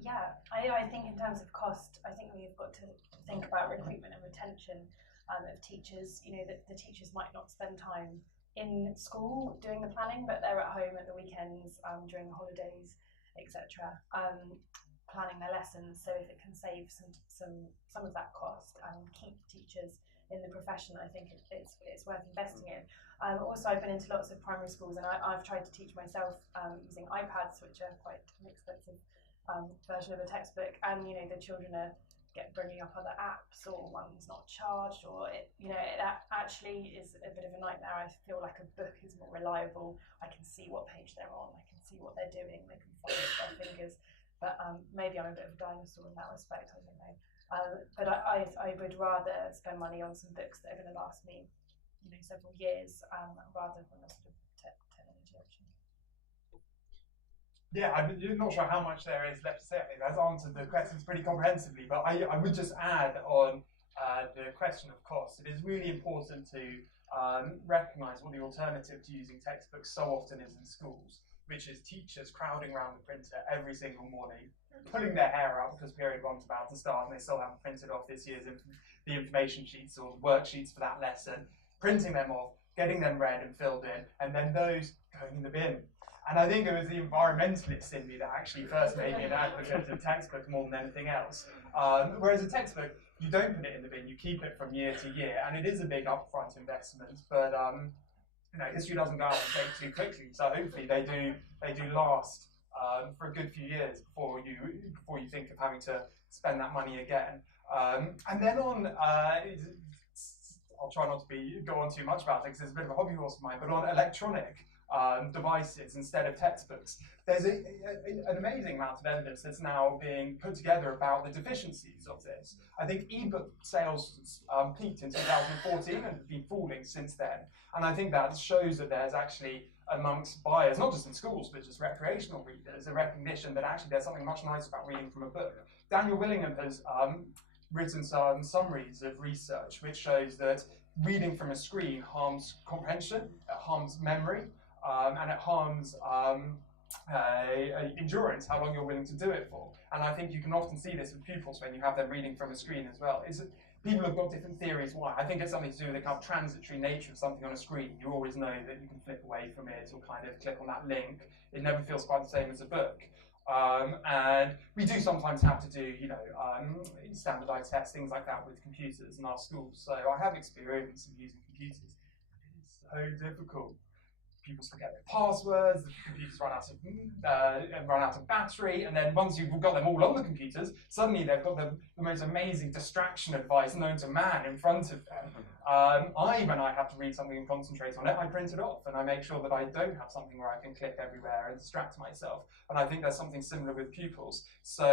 Yeah, I think in terms of cost, I think we've got to think about recruitment and retention of teachers. You know, that the teachers might not spend time in school doing the planning, but they're at home at the weekends, during the holidays, etc., planning their lessons. So if it can save some of that cost and keep teachers in the profession, I think it's worth investing in. Also, I've been into lots of primary schools, and I've tried to teach myself using iPads, which are quite an expensive version of a textbook, and you know, the children are bringing up other apps, or one's not charged, or it actually is a bit of a nightmare. I feel like a book is more reliable. I can see what page they're on, I can see what they're doing, they can follow with their fingers. But maybe I'm a bit of a dinosaur in that respect, I don't know. But I would rather spend money on some books that are going to last me, you know, several years, rather than a sort of technology option. Yeah, I'm not sure how much there is left to say. I think that's answered the questions pretty comprehensively, but I would just add on the question of cost. It is really important to recognise what the alternative to using textbooks so often is in schools, which is teachers crowding around the printer every single morning, pulling their hair out because period one's about to start and they still haven't printed off this year's the information sheets or worksheets for that lesson, printing them off, getting them read and filled in, and then those going in the bin. And I think it was the environmentalist in me that actually first made me an advocate of textbooks more than anything else. Whereas a textbook, you don't put it in the bin, you keep it from year to year, and it is a big upfront investment, but you know, history doesn't go out and fade too quickly, so hopefully they do last for a good few years before you think of having to spend that money again. And then on, I'll try not to go on too much about it because it's a bit of a hobby horse of mine, but on electronic devices instead of textbooks, there's an amazing amount of evidence that's now being put together about the deficiencies of this. I think ebook sales peaked in 2014 and have been falling since then. And I think that shows that there's actually amongst buyers, not just in schools, but just recreational readers, a recognition that actually there's something much nicer about reading from a book. Daniel Willingham has written some summaries of research which shows that reading from a screen harms comprehension, it harms memory, and it harms endurance, how long you're willing to do it for. And I think you can often see this with pupils when you have them reading from a screen as well. People have got different theories why. I think it's something to do with the kind of transitory nature of something on a screen. You always know that you can flip away from it or kind of click on that link. It never feels quite the same as a book. And we do sometimes have to do, you know, standardized tests, things like that with computers in our schools. So I have experience of using computers. It is so difficult. People forget their passwords, the computers run out of battery, and then once you've got them all on the computers, suddenly they've got the most amazing distraction advice known to man in front of them. When I have to read something and concentrate on it, I print it off, and I make sure that I don't have something where I can click everywhere and distract myself. And I think there's something similar with pupils. So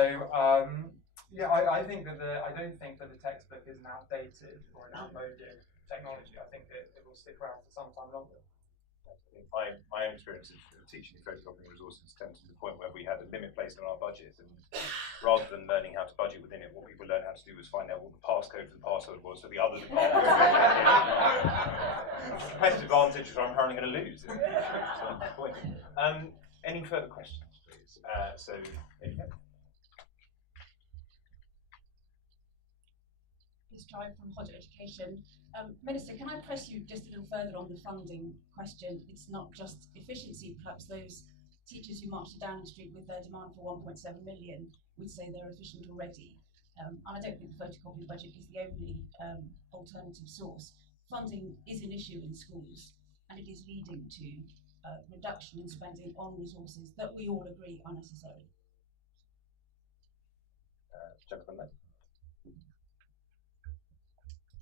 yeah, I think that I don't think that the textbook is an outdated or an outmoded technology. I think that it will stick around for some time longer. My own experience of teaching and photocopying resources tends to the point where we had a limit placed on our budget, and rather than learning how to budget within it, what people learned how to do was find out what the passcode for the password was for the other department. Competitive advantage is I'm currently going to lose. Any further questions, please? So, there you go. This drive from Hodge Education. Minister, can I press you just a little further on the funding question? It's not just efficiency. Perhaps those teachers who march to Downing Street with their demand for 1.7 million would say they're efficient already. And I don't think the photocopy budget is the only alternative source. Funding is an issue in schools, and it is leading to reduction in spending on resources that we all agree are necessary. Gentlemen,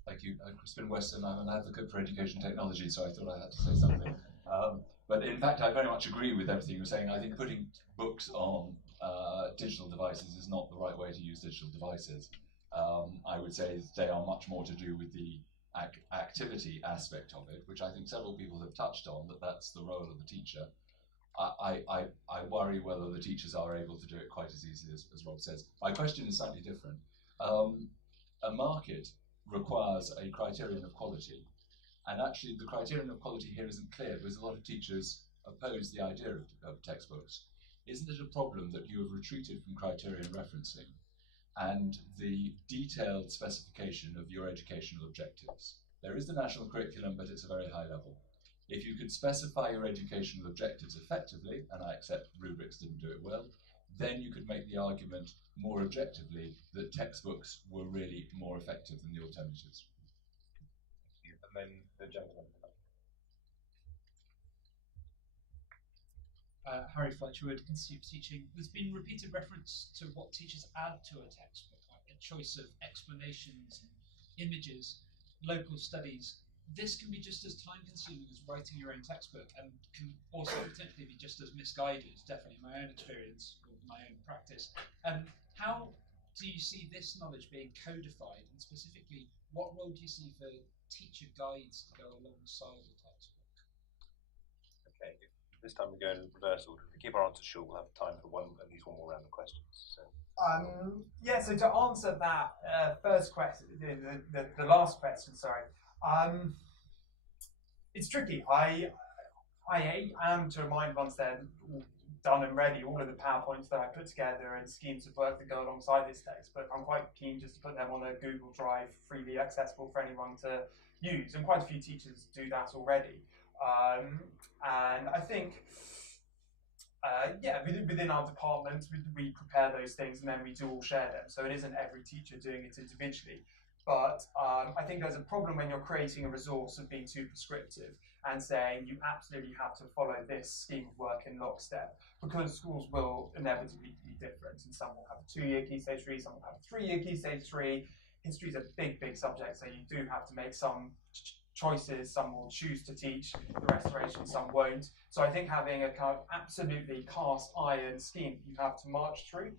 Thank you. Crispin Weston. I'm an advocate for education technology, so I thought I had to say something. But in fact, I very much agree with everything you're saying. I think putting books on digital devices is not the right way to use digital devices. I would say they are much more to do with the activity aspect of it, which I think several people have touched on, that's the role of the teacher. I worry whether the teachers are able to do it quite as easily as Rob says. My question is slightly different. A market requires a criterion of quality, and actually the criterion of quality here isn't clear because a lot of teachers oppose the idea of textbooks. Isn't it a problem that you have retreated from criterion referencing and the detailed specification of your educational objectives? There is the national curriculum, but it's a very high level. If you could specify your educational objectives effectively, and I accept rubrics didn't do it well, then you could make the argument more objectively that textbooks were really more effective than the alternatives. And then the gentleman. Harry Fletcherwood, Institute for Teaching. There's been repeated reference to what teachers add to a textbook, like a choice of explanations and images, local studies. This can be just as time-consuming as writing your own textbook, and can also potentially be just as misguided, definitely in my own experience, or my own practice. How do you see this knowledge being codified, and specifically, what role do you see for teacher guides to go alongside a textbook? Okay, this time we go in reverse order. If we keep our answers short, we'll have time for at least one more round of questions. So. Yeah, so to answer that first question, the last question, sorry, it's tricky. I am to remind once they're done and ready, all of the PowerPoints that I put together and schemes of work that go alongside this textbook. I'm quite keen just to put them on a Google Drive, freely accessible for anyone to use, and quite a few teachers do that already. And I think, within our department, we prepare those things and then we do all share them. So it isn't every teacher doing it individually. But I think there's a problem when you're creating a resource of being too prescriptive and saying you absolutely have to follow this scheme of work in lockstep, because schools will inevitably be different, and some will have a 2-year Key Stage 3, some will have a 3-year Key Stage 3. History is a big, big subject, so you do have to make some choices. Some will choose to teach the Restoration, some won't. So I think having a kind of absolutely cast iron scheme you have to march through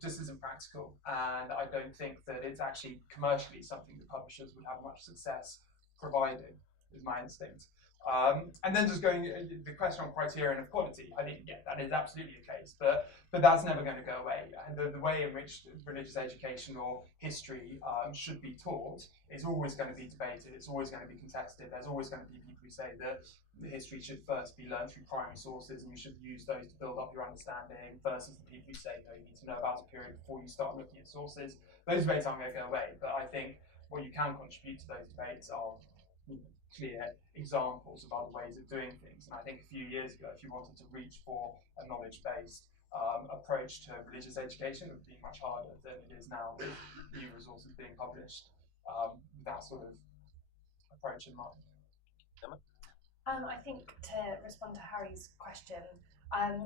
just isn't practical, and I don't think that it's actually commercially something that publishers would have much success providing, is my instinct. And then just going the question on criterion of quality, I think that is absolutely the case, but that's never going to go away. And the way in which religious education or history should be taught is always going to be debated. It's always going to be contested. There's always going to be people who say that the history should first be learned through primary sources and you should use those to build up your understanding, versus the people who say no, you need to know about a period before you start looking at sources. Those debates aren't going to go away, but I think what you can contribute to those debates are clear examples of other ways of doing things. And I think a few years ago, if you wanted to reach for a knowledge-based approach to religious education, it would be much harder than it is now with new resources being published with that sort of approach in mind. Emma? I think to respond to Harry's question,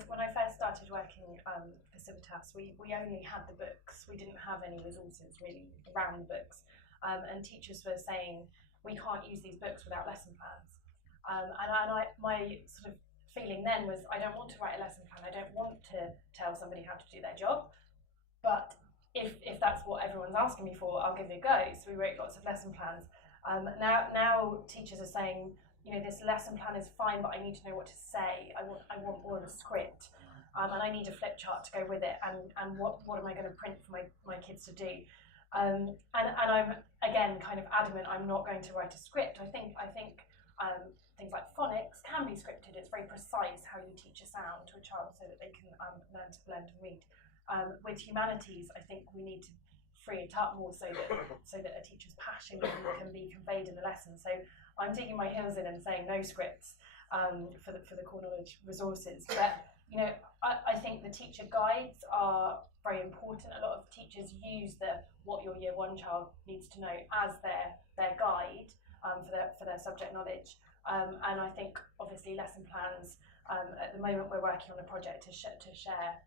when I first started working for Civitas, we only had the books. We didn't have any resources really around the books. And teachers were saying, we can't use these books without lesson plans. My sort of feeling then was, I don't want to write a lesson plan. I don't want to tell somebody how to do their job. But if that's what everyone's asking me for, I'll give it a go. So we wrote lots of lesson plans. Now teachers are saying, this lesson plan is fine, but I need to know what to say. I want more of a script. And I need a flip chart to go with it. And what am I going to print for my kids to do? And I'm again kind of adamant I'm not going to write a script. I think things like phonics can be scripted. It's very precise how you teach a sound to a child so that they can learn to read. With humanities, I think we need to free it up more so that a teacher's passion can be conveyed in the lesson. So I'm digging my heels in and saying no scripts for the core knowledge resources. But I think the teacher guides are very important. A lot of teachers use what your year 1 child needs to know as their guide for their subject knowledge. And I think obviously lesson plans, at the moment we're working on a project to share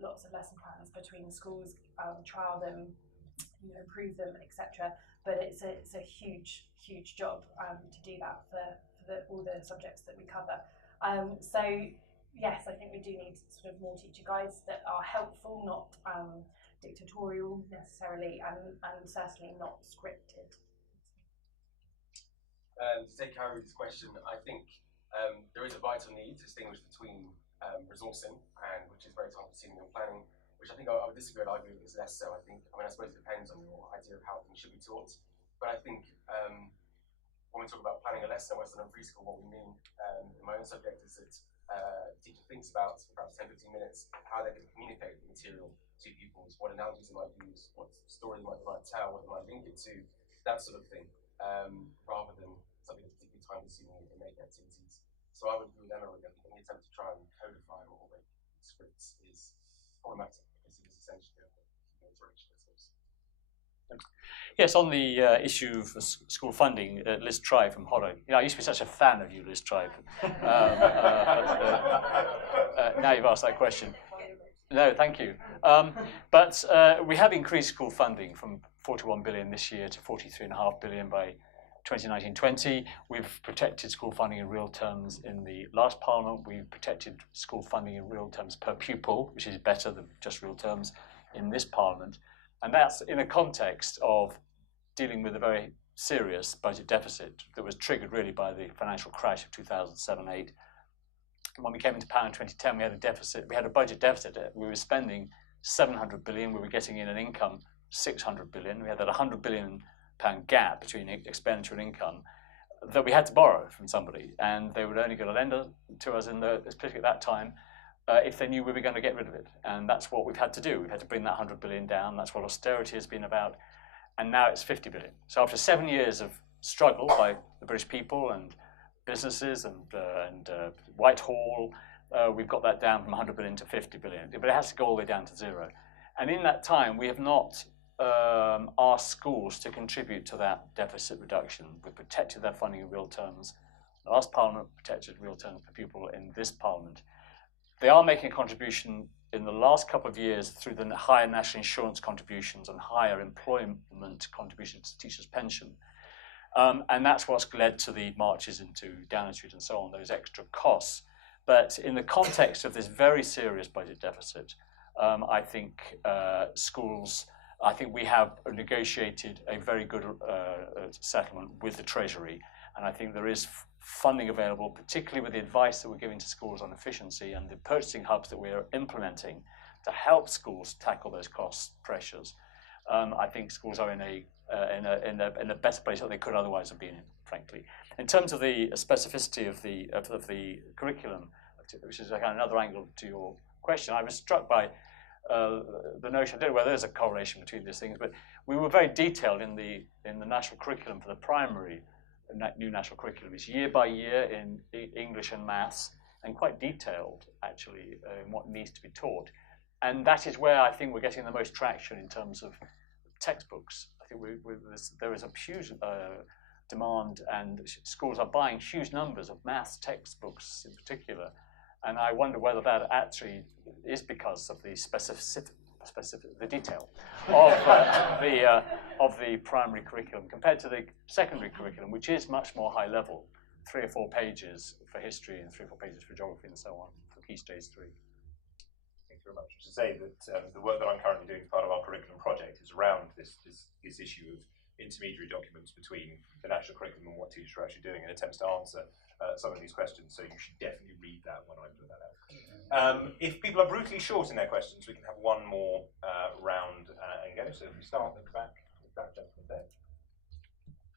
lots of lesson plans between schools, trial them, improve them, etc. But it's a huge job to do that for all the subjects that we cover. So yes, I think we do need sort of more teacher guides that are helpful, not dictatorial necessarily, and certainly not scripted. To take Harry's question, I think There is a vital need to distinguish between resourcing, and which is very time-consuming, and planning, which I think I would disagree. I'd argue is less so. I suppose it depends on your idea of how things should be taught. But I think when we talk about planning a lesson at Western and Preschool, what we mean in my own subject is that the teacher thinks about perhaps 10-15 minutes how they can communicate the material to pupils, what analogies they might use, what story they might tell, what they might link it to, that sort of thing, rather than something that's particularly time-consuming and make activities. So I would agree with Emma. I think any attempt to try and codify or make scripts is problematic because it is essentially a interaction, I suppose. Yes, on the issue of school funding, Liz Tribe from Hollow. I used to be such a fan of you, Liz Tribe. Now you've asked that question. No, thank you. But we have increased school funding from 41 billion this year to 43.5 billion by 2019-20. We've protected school funding in real terms in the last Parliament. We've protected school funding in real terms per pupil, which is better than just real terms in this Parliament. And that's in a context of dealing with a very serious budget deficit that was triggered really by the financial crash of 2007-8. When we came into power in 2010, we had a deficit. We had a budget deficit. We were spending 700 billion. We were getting in an income 600 billion. We had that 100 billion pound gap between expenditure and income that we had to borrow from somebody, and they would only go to lend to us in the, particularly at that time, if they knew we were going to get rid of it. And that's what we've had to do. We've had to bring that 100 billion down. That's what austerity has been about. And now it's 50 billion. So after 7 years of struggle by the British people and businesses and Whitehall, we've got that down from 100 billion to 50 billion. But it has to go all the way down to zero. And in that time, we have not asked schools to contribute to that deficit reduction. We've protected their funding in real terms. The last Parliament protected real terms per pupil in this Parliament. They are making a contribution in the last couple of years through the higher national insurance contributions and higher employment contributions to teachers' pension. And that's what's led to the marches into Downing Street and so on, those extra costs. But in the context of this very serious budget deficit, I think schools, I think we have negotiated a very good settlement with the Treasury. And I think there is funding available, particularly with the advice that we're giving to schools on efficiency and the purchasing hubs that we're implementing to help schools tackle those cost pressures. I think schools are in a better place than they could otherwise have been in, frankly. In terms of the specificity of the curriculum, which is another angle to your question, I was struck by the notion. I don't know whether there's a correlation between these things, but we were very detailed in the national curriculum for the primary new national curriculum. It's year by year in English and maths, and quite detailed actually in what needs to be taught. And that is where I think we're getting the most traction in terms of textbooks. I think there is a huge demand, and schools are buying huge numbers of maths textbooks in particular. And I wonder whether that actually is because of the the detail of the primary curriculum compared to the secondary curriculum, which is much more high level, 3 or 4 pages for history and 3 or 4 pages for geography and so on for Key Stage 3. Thank you very much. To say that the work that I'm currently doing as part of our curriculum project is around this issue of intermediary documents between the national curriculum and what teachers are actually doing, and attempts to answer some of these questions. So you should definitely read that when I put that out. If people are brutally short in their questions, we can have one more round and go. So if we start at the back with that gentleman there.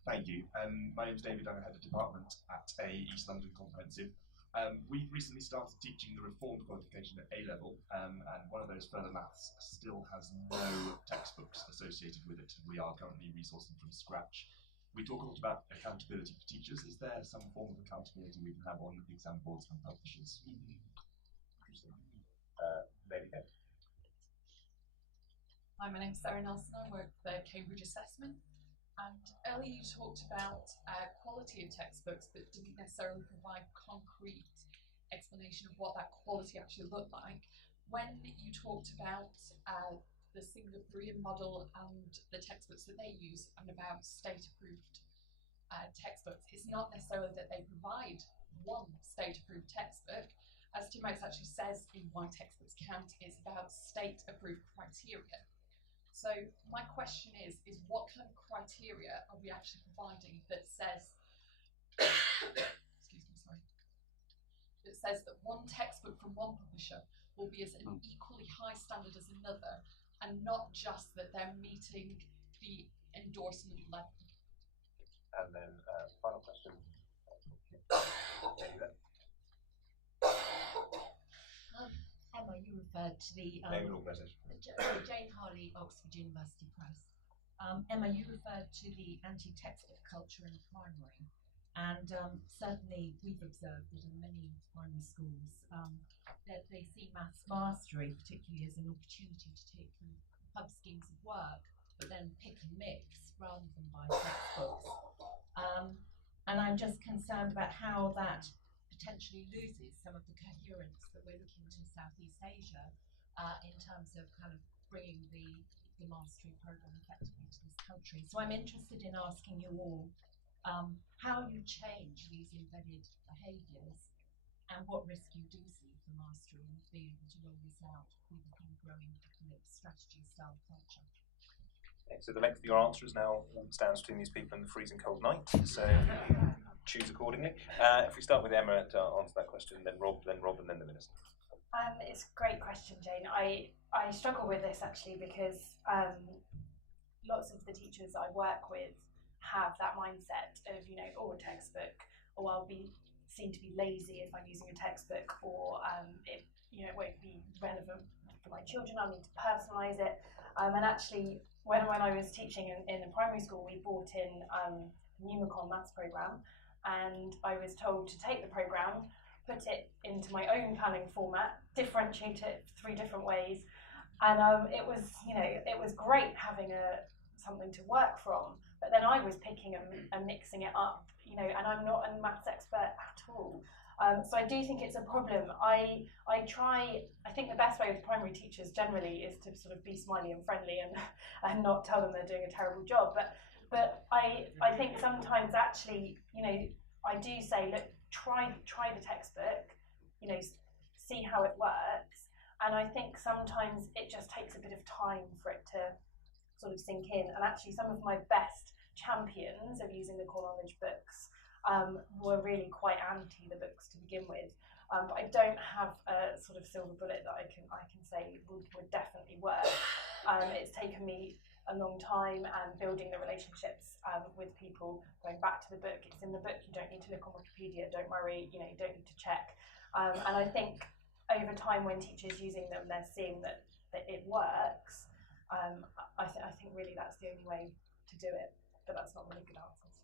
Thank you. My name is David. I'm head of department at a East London comprehensive. We've recently started teaching the reformed qualification at A level, and one of those further maths still has no textbooks associated with it. We are currently resourcing from scratch. We talk a lot about accountability for teachers. Is there some form of accountability we can have on exam boards and publishers? Hi, my name's Sarah Nelson. I work for Cambridge Assessment. And earlier you talked about quality of textbooks, but didn't necessarily provide concrete explanation of what that quality actually looked like. When you talked about the Singaporean model and the textbooks that they use, and about state-approved textbooks, it's not necessarily that they provide one state-approved textbook. As Tim Oakes actually says in Why Textbooks Count, it's about state-approved criteria. So my question is what kind of criteria are we actually providing that says, excuse me, sorry, that says that one textbook from one publisher will be as an equally high standard as another, and not just that they're meeting the endorsement level. And then final question. Emma, you referred to the Name and organisation. Jane Harley, Oxford University Press. Emma, you referred to the anti-textbook culture in primary, and certainly we've observed that in many primary schools that they see maths mastery particularly as an opportunity to take from pub schemes of work, but then pick and mix rather than buy textbooks. And I'm just concerned about how that potentially loses some of the coherence that we're looking to Southeast Asia in terms of kind of bringing the mastery program effectively to this country. So I'm interested in asking you all how you change these embedded behaviours and what risk you do see for mastery and being able to roll this out with a kind of growing academic strategy style culture. Okay, so the length of your answer is now stands between these people and the freezing cold night, so choose accordingly. If we start with Emma to answer that question, then Rob, and then the Minister. It's a great question, Jane. I struggle with this actually because lots of the teachers I work with have that mindset of, a textbook, or I'll be seen to be lazy if I'm using a textbook, or it won't be relevant for my children, I'll need to personalise it. And actually, when I was teaching in a primary school, we brought in the Numicon maths programme, and I was told to take the programme, put it into my own planning format, differentiate it 3 different ways, and it was great having something to work from. But then I was picking and mixing it up, and I'm not a maths expert at all. So I do think it's a problem. I think the best way with primary teachers generally is to sort of be smiley and friendly and not tell them they're doing a terrible job. But I think sometimes actually, I do say, look, try the textbook, see how it works. And I think sometimes it just takes a bit of time for it to sort of sink in. And actually some of my best champions of using the core knowledge books were really quite anti the books to begin with. But I don't have a sort of silver bullet that I can say would definitely work. It's taken me a long time and building the relationships with people, going back to the book. It's in the book, you don't need to look on Wikipedia, don't worry, you don't need to check. And I think over time when teachers using them, they're seeing that it works. I think really that's the only way to do it, but that's not really good answers.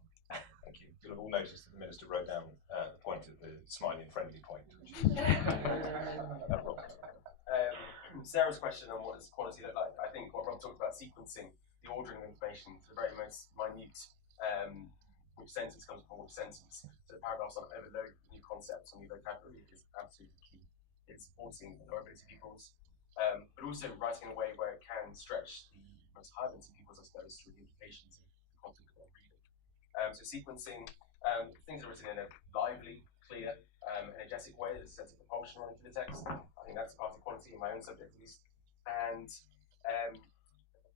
Thank you. You'll have all noticed that the Minister wrote down the point at the smiley and friendly point. Sarah's question on what does quality look like, I think what Rob talked about, sequencing, the ordering of information to the very most minute, which sentence comes from which sentence, so the paragraphs on overload new concepts or new vocabulary is absolutely key. It's supporting the ability of pupils, but also writing in a way where it can stretch the most high ability pupils, I suppose, through the implications of the content that they're reading. So sequencing, things are written in a lively, clear, energetic way. There's a sense of propulsion running through the text. I think that's part of quality in my own subject at least. And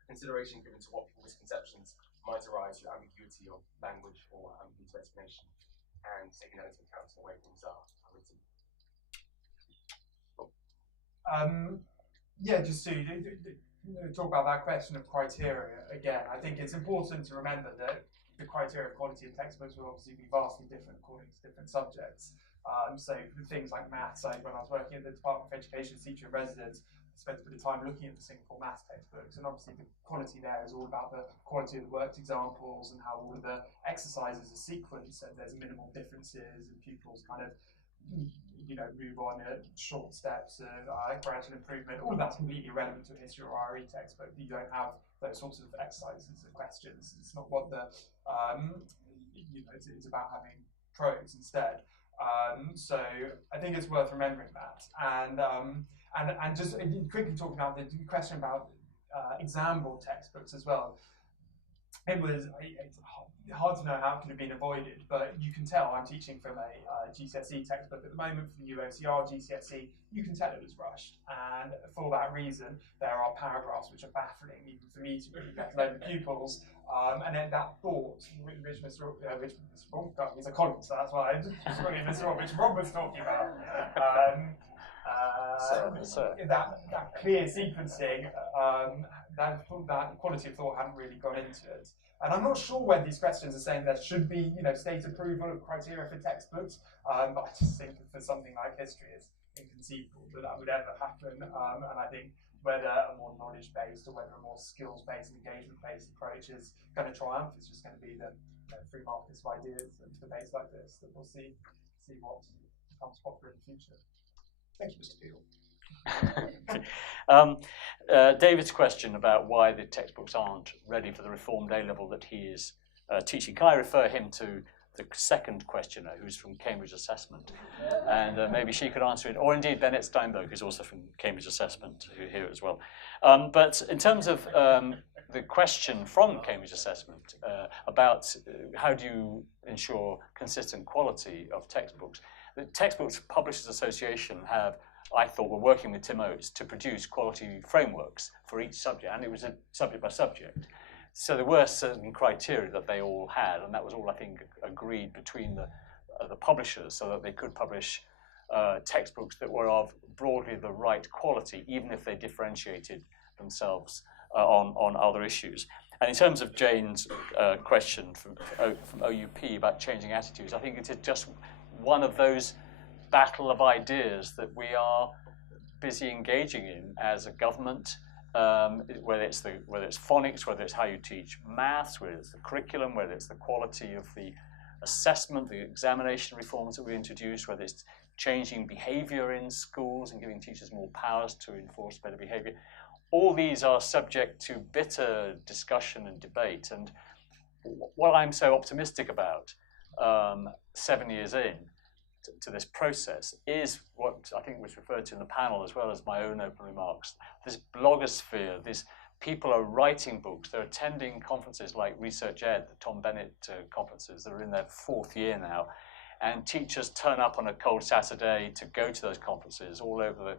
consideration given to what people's misconceptions might arise through ambiguity of language or ambiguity of explanation, and taking that into account in the way things are written. Just to talk about that question of criteria again, I think it's important to remember that the criteria of quality of textbooks will obviously be vastly different according to different subjects. So for things like maths, when I was working at the Department of Education as teacher in residence, I spent a bit of time looking at the Singapore maths textbooks, and obviously the quality there is all about the quality of the worked examples and how all of the exercises are sequenced, and there's minimal differences, and pupils kind of move on at short steps of gradual improvement. All of that's completely irrelevant to a history or RE textbook. You don't have those sorts of exercises and questions. It's not what the it's about having prose instead. So I think it's worth remembering that. And just quickly talking about the question about exam board textbooks as well. it's hard to know how it could have been avoided, but you can tell. I'm teaching from a GCSE textbook at the moment for the UOCR GCSE. You can tell it was rushed, and for that reason, there are paragraphs which are baffling even for me to read, let alone the pupils. And then that thought, which Mr. Rob, he's a colleague, so that's why I just really Mr. Rob, which Rob was talking about. That clear sequencing, that quality of thought hadn't really gone into it. And I'm not sure whether these questions are saying there should be, state approval of criteria for textbooks, but I just think that for something like history, it's inconceivable that would ever happen. And I think whether a more knowledge-based or whether a more skills-based, engagement-based approach is going to triumph, it's just going to be the free markets of ideas and debates like this that we'll see what becomes popular in the future. Thank you, Mr. Peal. David's question about why the textbooks aren't ready for the reformed A-level that he is teaching. Can I refer him to the second questioner, who's from Cambridge Assessment? And maybe she could answer it, or indeed Bennett Steinberg, who's also from Cambridge Assessment, who here as well. But in terms of the question from Cambridge Assessment about how do you ensure consistent quality of textbooks, the Textbooks Publishers Association I thought were working with Tim Oates to produce quality frameworks for each subject, and it was a subject by subject. So there were certain criteria that they all had, and that was all, I think, agreed between the publishers so that they could publish textbooks that were of broadly the right quality, even if they differentiated themselves on other issues. And in terms of Jane's question from OUP about changing attitudes, I think it is just one of those battle of ideas that we are busy engaging in as a government, whether it's phonics, whether it's how you teach maths, whether it's the curriculum, whether it's the quality of the assessment, the examination reforms that we introduced, whether it's changing behaviour in schools and giving teachers more powers to enforce better behaviour. All these are subject to bitter discussion and debate. And what I'm so optimistic about 7 years in to this process is what I think was referred to in the panel, as well as my own open remarks, this blogosphere. These people are writing books, they're attending conferences like Research Ed, the Tom Bennett conferences. They're in their 4th year now, and teachers turn up on a cold Saturday to go to those conferences all over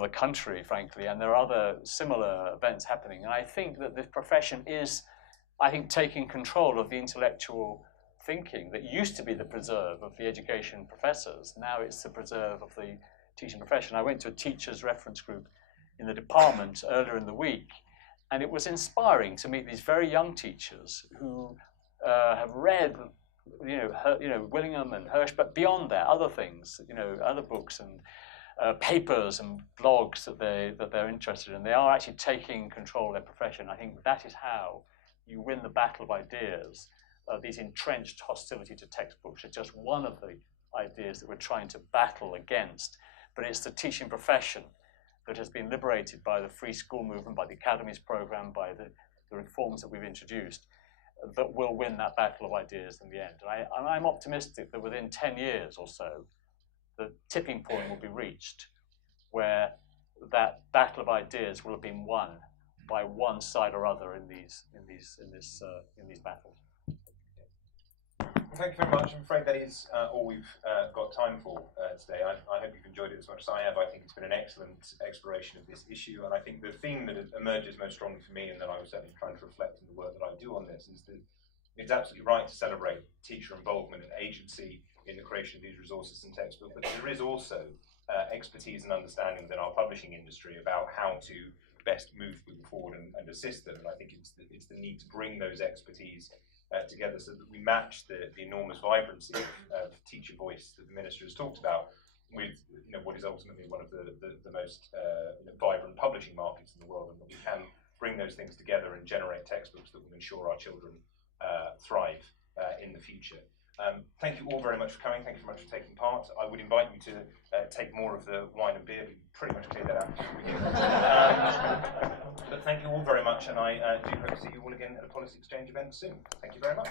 the country, frankly, and there are other similar events happening. And I think that the profession is, taking control of the intellectual thinking that used to be the preserve of the education professors. Now it's the preserve of the teaching profession. I went to a teachers reference group in the department earlier in the week, and it was inspiring to meet these very young teachers who have read, Willingham and Hirsch, but beyond that, other things, other books and papers and blogs that they're interested in. They are actually taking control of their profession. I think that is how you win the battle of ideas. These entrenched hostility to textbooks are just one of the ideas that we're trying to battle against. But it's the teaching profession that has been liberated by the free school movement, by the academies program, by the reforms that we've introduced, that will win that battle of ideas in the end. And I'm optimistic that within 10 years or so, the tipping point will be reached where that battle of ideas will have been won by one side or other in these battles. Thank you very much. I'm afraid that is all we've got time for today. I hope you've enjoyed it as much as I have. I think it's been an excellent exploration of this issue, and I think the theme that emerges most strongly for me, and that I was certainly trying to reflect in the work that I do on this, is that it's absolutely right to celebrate teacher involvement and agency in the creation of these resources and textbooks, but there is also expertise and understanding within our publishing industry about how to best move people forward and assist them. And I think it's the need to bring those expertise together so that we match the enormous vibrancy of teacher voice that the Minister has talked about with what is ultimately one of the most vibrant publishing markets in the world, and that we can bring those things together and generate textbooks that will ensure our children thrive in the future. Thank you all very much for coming. Thank you very much for taking part. I would invite you to take more of the wine and beer, but you pretty much cleared that out. But thank you all very much, and I do hope to see you all again at a policy exchange event soon. Thank you very much.